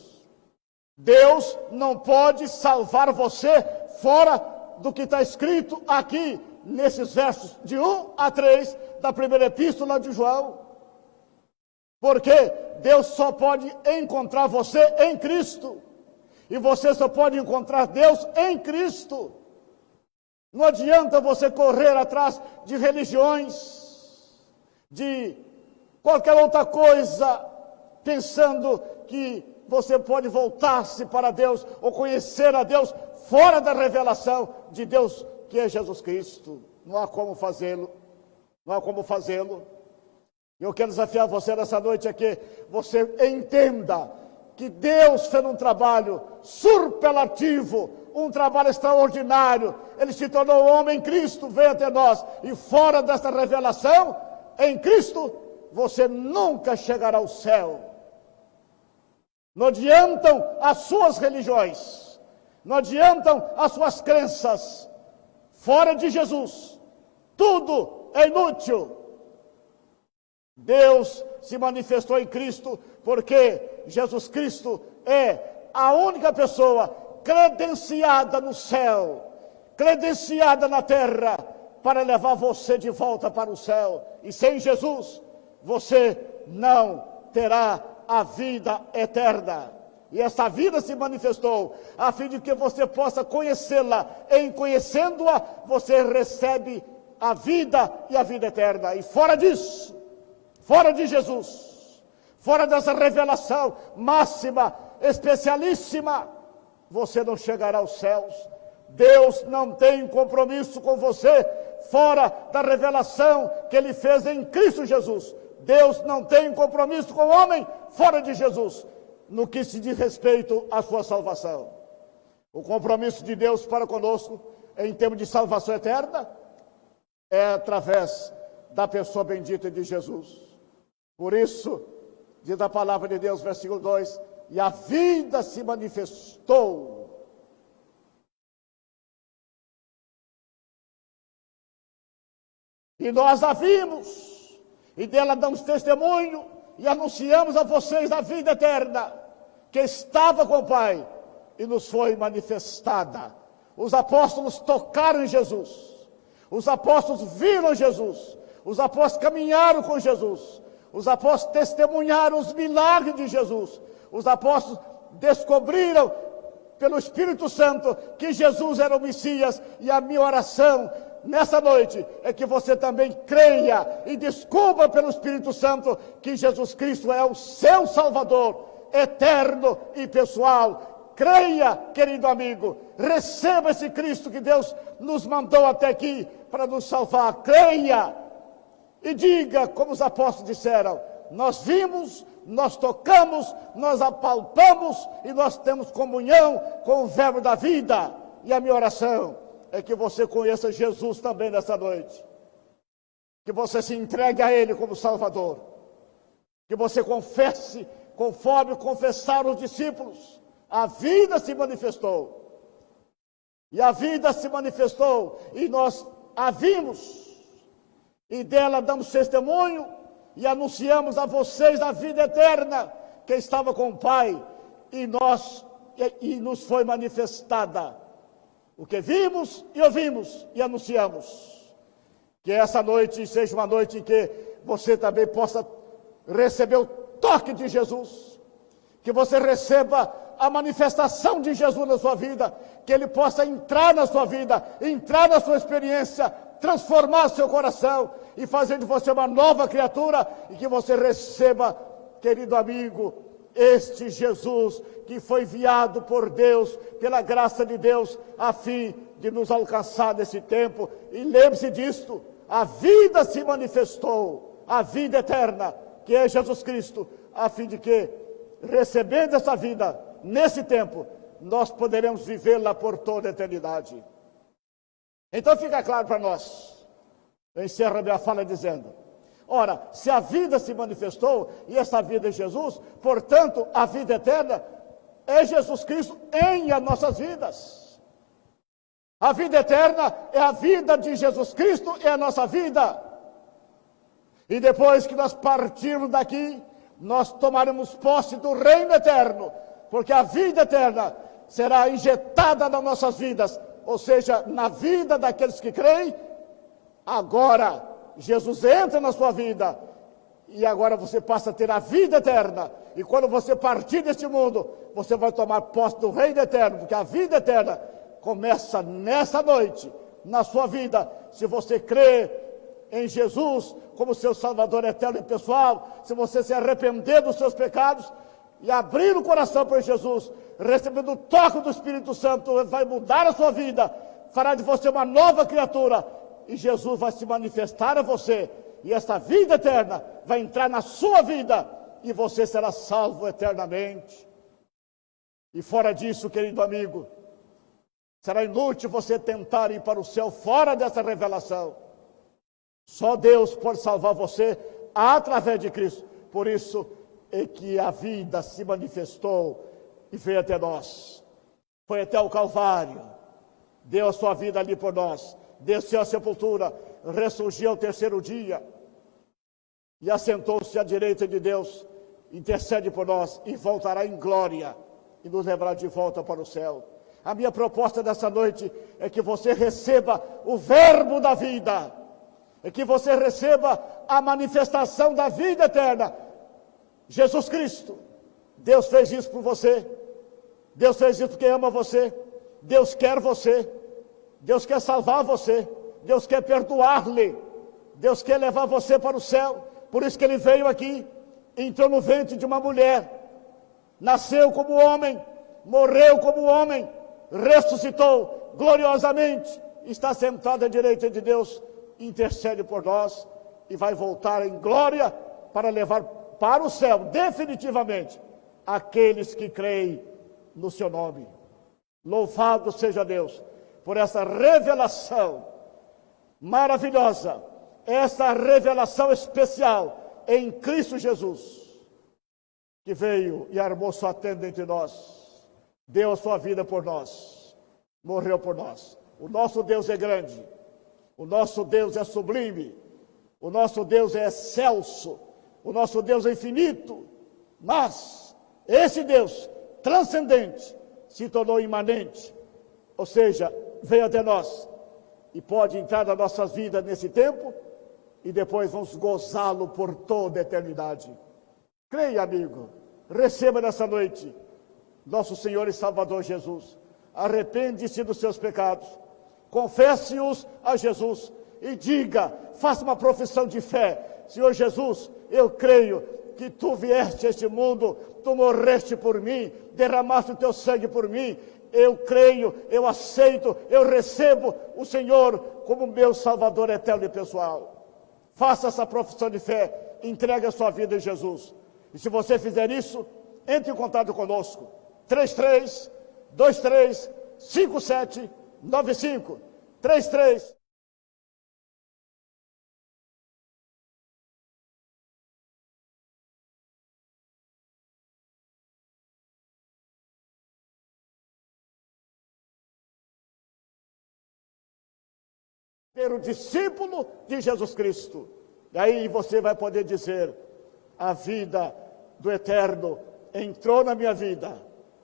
Deus não pode salvar você fora do que está escrito aqui, nesses versos de 1 a 3 da primeira epístola de João. Porque Deus só pode encontrar você em Cristo. E você só pode encontrar Deus em Cristo. Não adianta você correr atrás de religiões, de qualquer outra coisa, pensando que você pode voltar-se para Deus ou conhecer a Deus fora da revelação de Deus, que é Jesus Cristo. Não há como fazê-lo. Não há como fazê-lo. Eu quero desafiar você nessa noite a que você entenda que Deus fez um trabalho superlativo, um trabalho extraordinário. Ele se tornou homem em Cristo, veio até nós. E fora dessa revelação, em Cristo, você nunca chegará ao céu. Não adiantam as suas religiões, não adiantam as suas crenças. Fora de Jesus, tudo é inútil. Deus se manifestou em Cristo porque Jesus Cristo é a única pessoa credenciada no céu, credenciada na terra, para levar você de volta para o céu. E sem Jesus, você não terá a vida eterna. E essa vida se manifestou a fim de que você possa conhecê-la. Em conhecendo-a, você recebe a vida e a vida eterna. E fora disso, fora de Jesus, fora dessa revelação máxima, especialíssima, você não chegará aos céus. Deus não tem compromisso com você fora da revelação que Ele fez em Cristo Jesus. Deus não tem compromisso com o homem fora de Jesus, no que se diz respeito à sua salvação. O compromisso de Deus para conosco, em termos de salvação eterna, é através da pessoa bendita de Jesus. Por isso, diz a palavra de Deus, versículo 2, e a vida se manifestou. E nós a vimos, e dela damos testemunho, e anunciamos a vocês a vida eterna, que estava com o Pai, e nos foi manifestada. Os apóstolos tocaram em Jesus, os apóstolos viram Jesus, os apóstolos caminharam com Jesus, os apóstolos testemunharam os milagres de Jesus, os apóstolos descobriram pelo Espírito Santo que Jesus era o Messias. E a minha oração nessa noite é que você também creia e descubra pelo Espírito Santo que Jesus Cristo é o seu Salvador eterno e pessoal. Creia, querido amigo, receba esse Cristo que Deus nos mandou até aqui para nos salvar. Creia e diga, como os apóstolos disseram: nós vimos, nós tocamos, nós apalpamos e nós temos comunhão com o Verbo da vida. E a minha oração é que você conheça Jesus também nessa noite, que você se entregue a Ele como Salvador, que você confesse, conforme confessaram os discípulos, a vida se manifestou, e a vida se manifestou, e nós a vimos, e dela damos testemunho, e anunciamos a vocês a vida eterna, que estava com o Pai, e nos foi manifestada. O que vimos e ouvimos e anunciamos. Que essa noite seja uma noite em que você também possa receber o toque de Jesus. Que você receba a manifestação de Jesus na sua vida. Que Ele possa entrar na sua vida, entrar na sua experiência, transformar seu coração e fazer de você uma nova criatura. E que você receba, querido amigo, este Jesus que foi enviado por Deus, pela graça de Deus, a fim de nos alcançar nesse tempo. E lembre-se disto, a vida se manifestou, a vida eterna, que é Jesus Cristo, a fim de que, recebendo essa vida, nesse tempo, nós poderemos vivê-la por toda a eternidade. Então fica claro para nós, eu encerro a minha fala dizendo, ora, se a vida se manifestou, e essa vida é Jesus, portanto, a vida eterna é Jesus Cristo em as nossas vidas. A vida eterna é a vida de Jesus Cristo, é a nossa vida. E depois que nós partirmos daqui, nós tomaremos posse do reino eterno, porque a vida eterna será injetada nas nossas vidas, ou seja, na vida daqueles que creem. Agora, Jesus entra na sua vida, e agora você passa a ter a vida eterna. E quando você partir deste mundo, você vai tomar posse do reino eterno, porque a vida eterna começa nessa noite, na sua vida. Se você crê em Jesus como seu Salvador eterno e pessoal, se você se arrepender dos seus pecados e abrir o coração para Jesus, recebendo o toque do Espírito Santo, vai mudar a sua vida, fará de você uma nova criatura, e Jesus vai se manifestar a você, e essa vida eterna vai entrar na sua vida, e você será salvo eternamente. E fora disso, querido amigo, será inútil você tentar ir para o céu fora dessa revelação. Só Deus pode salvar você através de Cristo. Por isso é que a vida se manifestou e veio até nós. Foi até o Calvário. Deu a sua vida ali por nós. Desceu à sepultura, ressurgiu ao terceiro dia. E assentou-se à direita de Deus, intercede por nós e voltará em glória e nos levará de volta para o céu. A minha proposta dessa noite é que você receba o verbo da vida, é que você receba a manifestação da vida eterna, Jesus Cristo. Deus fez isso por você, Deus fez isso porque ama você, Deus quer você, Deus quer salvar você, Deus quer perdoar-lhe, Deus quer levar você para o céu. Por isso que Ele veio aqui, entrou no ventre de uma mulher, nasceu como homem, morreu como homem, ressuscitou gloriosamente, está sentado à direita de Deus, intercede por nós e vai voltar em glória para levar para o céu, definitivamente, aqueles que creem no seu nome. Louvado seja Deus por essa revelação maravilhosa, essa revelação especial em Cristo Jesus, que veio e armou sua tenda entre nós, deu a sua vida por nós, morreu por nós. O nosso Deus é grande, o nosso Deus é sublime, o nosso Deus é excelso, o nosso Deus é infinito, mas esse Deus transcendente se tornou imanente, ou seja, veio até nós e pode entrar nas nossas vidas nesse tempo e depois vamos gozá-lo por toda a eternidade. Creia, amigo, receba nessa noite nosso Senhor e Salvador Jesus. Arrepende-se dos seus pecados, confesse-os a Jesus e diga, faça uma profissão de fé: Senhor Jesus, eu creio que Tu vieste a este mundo, Tu morreste por mim, derramaste o Teu sangue por mim, eu creio, eu aceito, eu recebo o Senhor como meu Salvador eterno e pessoal. Faça essa profissão de fé, entregue a sua vida em Jesus. E se você fizer isso, entre em contato conosco. 33-23-57-95. 33. Ser o discípulo de Jesus Cristo. E aí você vai poder dizer, a vida do eterno entrou na minha vida,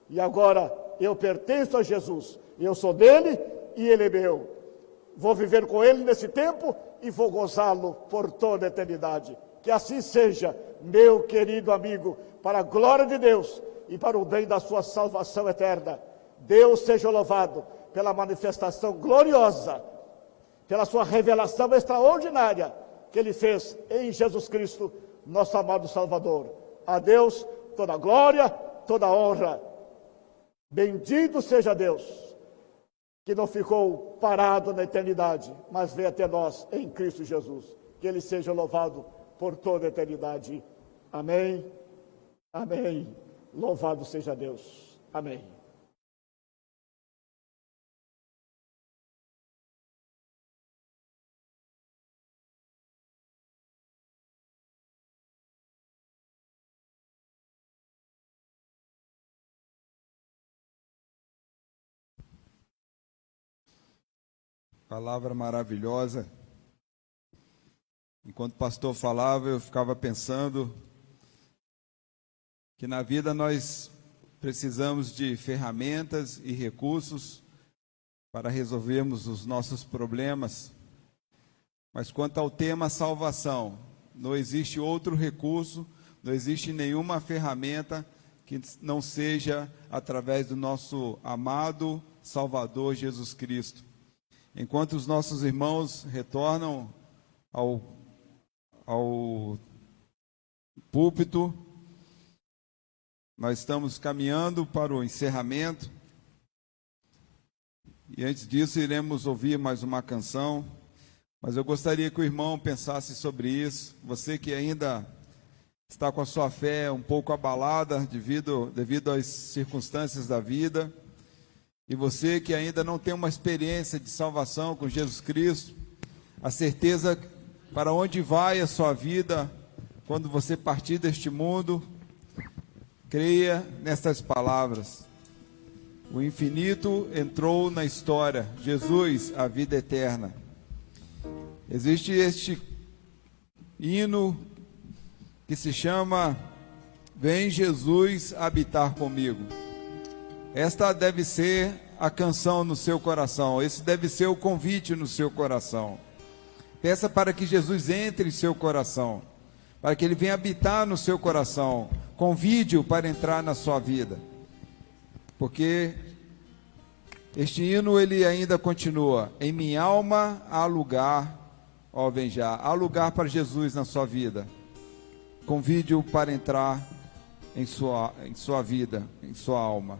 e agora eu pertenço a Jesus, eu sou dele e ele é meu. Vou viver com ele nesse tempo e vou gozá-lo por toda a eternidade. Que assim seja, meu querido amigo, para a glória de Deus e para o bem da sua salvação eterna. Deus seja louvado pela manifestação gloriosa, pela sua revelação extraordinária que Ele fez em Jesus Cristo, nosso amado Salvador. A Deus toda glória, toda honra. Bendito seja Deus, que não ficou parado na eternidade, mas veio até nós em Cristo Jesus. Que Ele seja louvado por toda a eternidade. Amém. Amém. Louvado seja Deus. Amém. Palavra maravilhosa. Enquanto o pastor falava, eu ficava pensando que na vida nós precisamos de ferramentas e recursos para resolvermos os nossos problemas. Mas quanto ao tema salvação, não existe outro recurso, não existe nenhuma ferramenta que não seja através do nosso amado Salvador Jesus Cristo. Enquanto os nossos irmãos retornam ao púlpito, nós estamos caminhando para o encerramento. E antes disso, iremos ouvir mais uma canção. Mas eu gostaria que o irmão pensasse sobre isso. Você que ainda está com a sua fé um pouco abalada devido às circunstâncias da vida. E você que ainda não tem uma experiência de salvação com Jesus Cristo, a certeza para onde vai a sua vida quando você partir deste mundo, creia nestas palavras. O infinito entrou na história, Jesus, a vida eterna. Existe este hino que se chama Vem Jesus habitar comigo. Esta deve ser a canção no seu coração, esse deve ser o convite no seu coração. Peça para que Jesus entre em seu coração, para que Ele venha habitar no seu coração. Convide-o para entrar na sua vida, porque este hino ele ainda continua: em minha alma há lugar, ó vem já, há lugar para Jesus na sua vida. Convide-o para entrar em sua vida, em sua alma.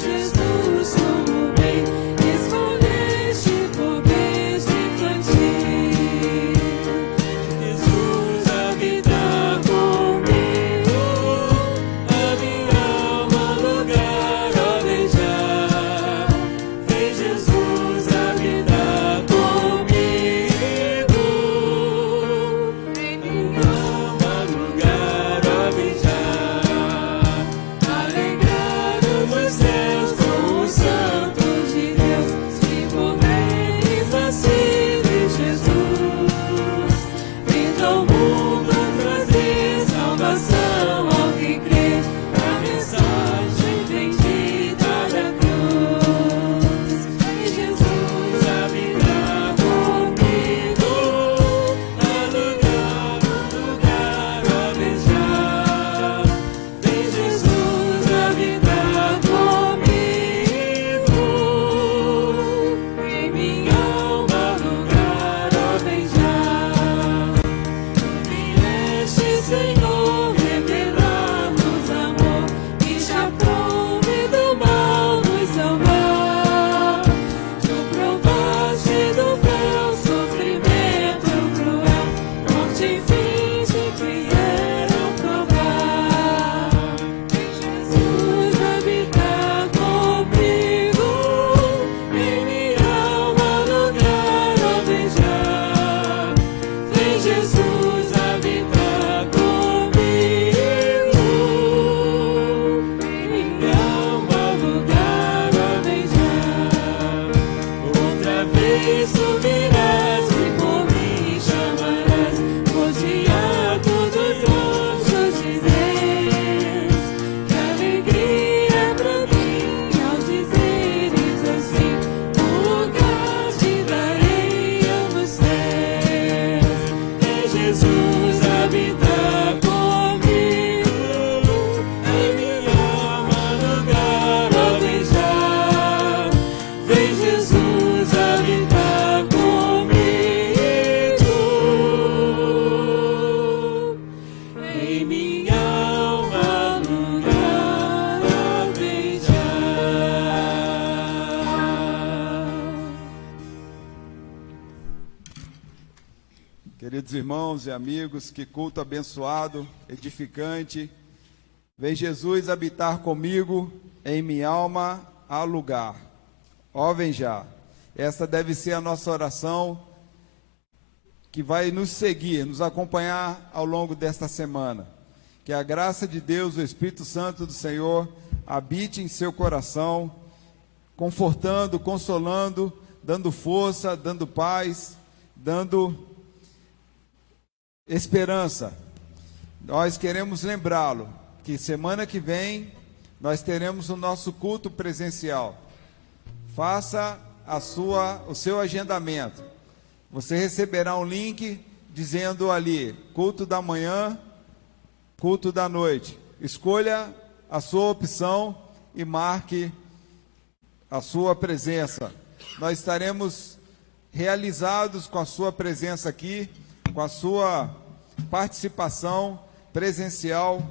Jesus, como bem escolheste por bem. Queridos irmãos e amigos, que culto abençoado, edificante. Vem Jesus habitar comigo, em minha alma há lugar. Ó, vem já. Essa deve ser a nossa oração que vai nos seguir, nos acompanhar ao longo desta semana. Que a graça de Deus, o Espírito Santo do Senhor, habite em seu coração, confortando, consolando, dando força, dando paz, dando esperança. Nós queremos lembrá-lo que semana que vem nós teremos o nosso culto presencial. Faça o seu agendamento. Você receberá um link dizendo ali, culto da manhã, culto da noite. Escolha a sua opção e marque a sua presença. Nós estaremos realizados com a sua presença aqui, com a sua participação presencial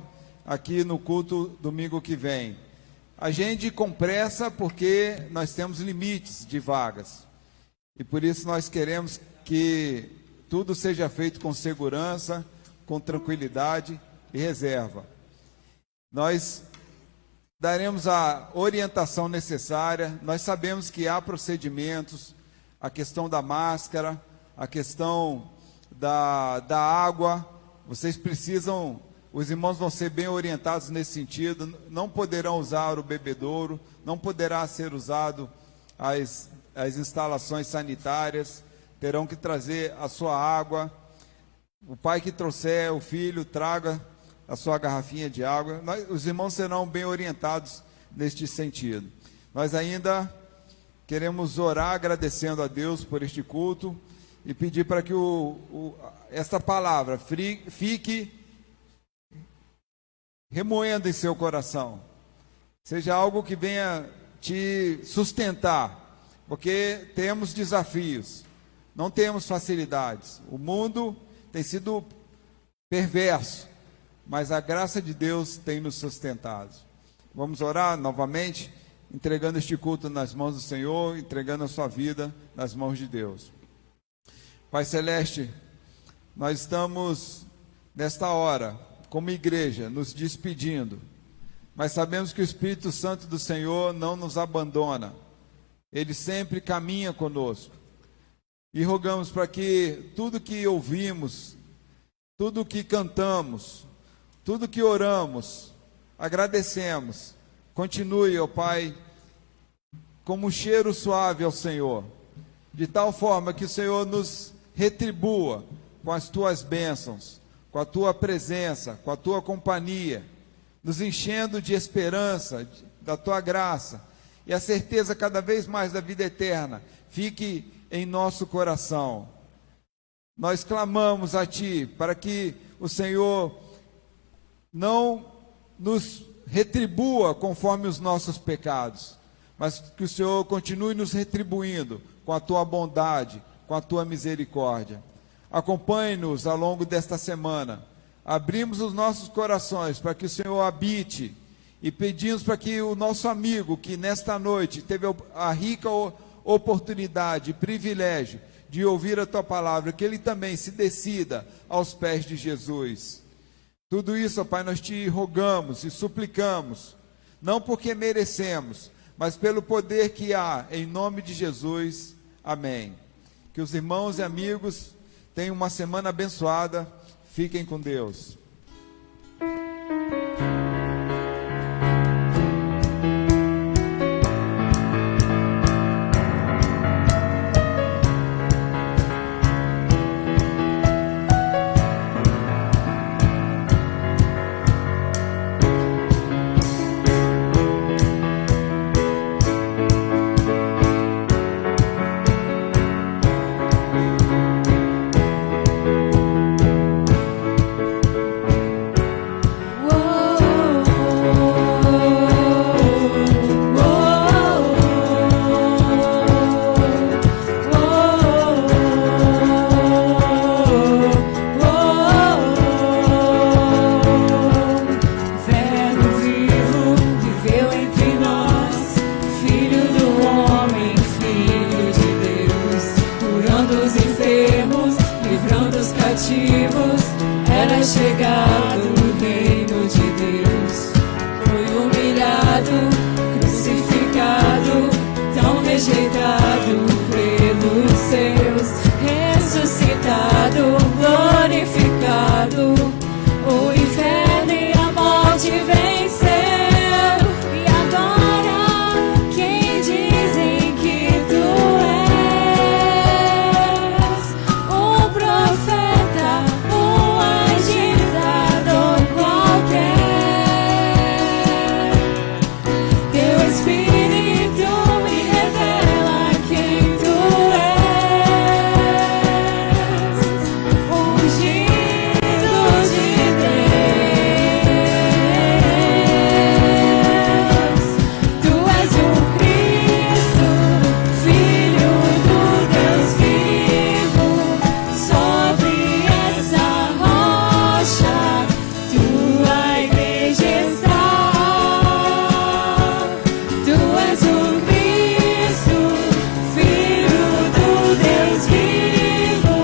aqui no culto domingo que vem. Agende com pressa, porque nós temos limites de vagas. E por isso nós queremos que tudo seja feito com segurança, com tranquilidade e reserva. Nós daremos a orientação necessária. Nós sabemos que há procedimentos, a questão da máscara, a questão da água. Vocês precisam, os irmãos vão ser bem orientados nesse sentido. Não poderão usar o bebedouro, não poderá ser usado as instalações sanitárias, terão que trazer a sua água. O pai que trouxer o filho, traga a sua garrafinha de água. Os irmãos serão bem orientados neste sentido. Nós ainda queremos orar agradecendo a Deus por este culto e pedir para que esta palavra fique remoendo em seu coração. Seja algo que venha te sustentar, porque temos desafios, não temos facilidades. O mundo tem sido perverso, mas a graça de Deus tem nos sustentado. Vamos orar novamente, entregando este culto nas mãos do Senhor, entregando a sua vida nas mãos de Deus. Pai Celeste, nós estamos nesta hora, como igreja, nos despedindo, mas sabemos que o Espírito Santo do Senhor não nos abandona. Ele sempre caminha conosco. E rogamos para que tudo que ouvimos, tudo que cantamos, tudo que oramos, agradecemos, continue, ó Pai, como um cheiro suave ao Senhor, de tal forma que o Senhor nos retribua com as tuas bênçãos, com a tua presença, com a tua companhia, nos enchendo de esperança, da tua graça, e a certeza cada vez mais da vida eterna fique em nosso coração. Nós clamamos a Ti para que o Senhor não nos retribua conforme os nossos pecados, mas que o Senhor continue nos retribuindo com a Tua bondade, com a Tua misericórdia. Acompanhe-nos ao longo desta semana. Abrimos os nossos corações para que o Senhor habite e pedimos para que o nosso amigo, que nesta noite teve a rica oportunidade, privilégio de ouvir a Tua palavra, que ele também se decida aos pés de Jesus. Tudo isso, ó Pai, nós Te rogamos e suplicamos, não porque merecemos, mas pelo poder que há, em nome de Jesus. Amém. Que os irmãos e amigos tenham uma semana abençoada. Fiquem com Deus. cativos, era chegado o reino de Deus. Foi humilhado, crucificado, tão rejeitado pelos seus, ressuscitado, glorificado, o inferno e a morte venceu. E agora quem dizem que tu és? Um profeta, um agitador qualquer. Teu Espírito me revela quem tu és. Ungido de Deus. Tu és o Cristo, Filho do Deus vivo. Sobre essa rocha tua igreja está. Tu és o Cristo, Filho do Deus vivo,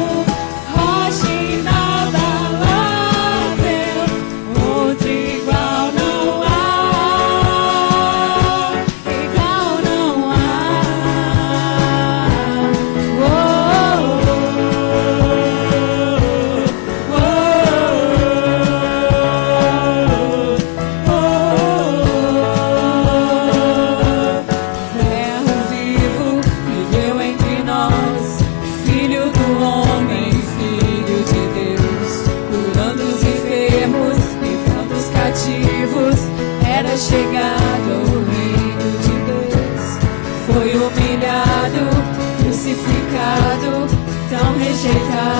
rocha inabalável, outro igual não há, igual não há. Verbo vivo viveu entre nós, Filho do homem, Filho de Deus, curando os enfermos, livrando os cativos, era chegado o reino de Deus. Foi humilhado, crucificado, tão rejeitado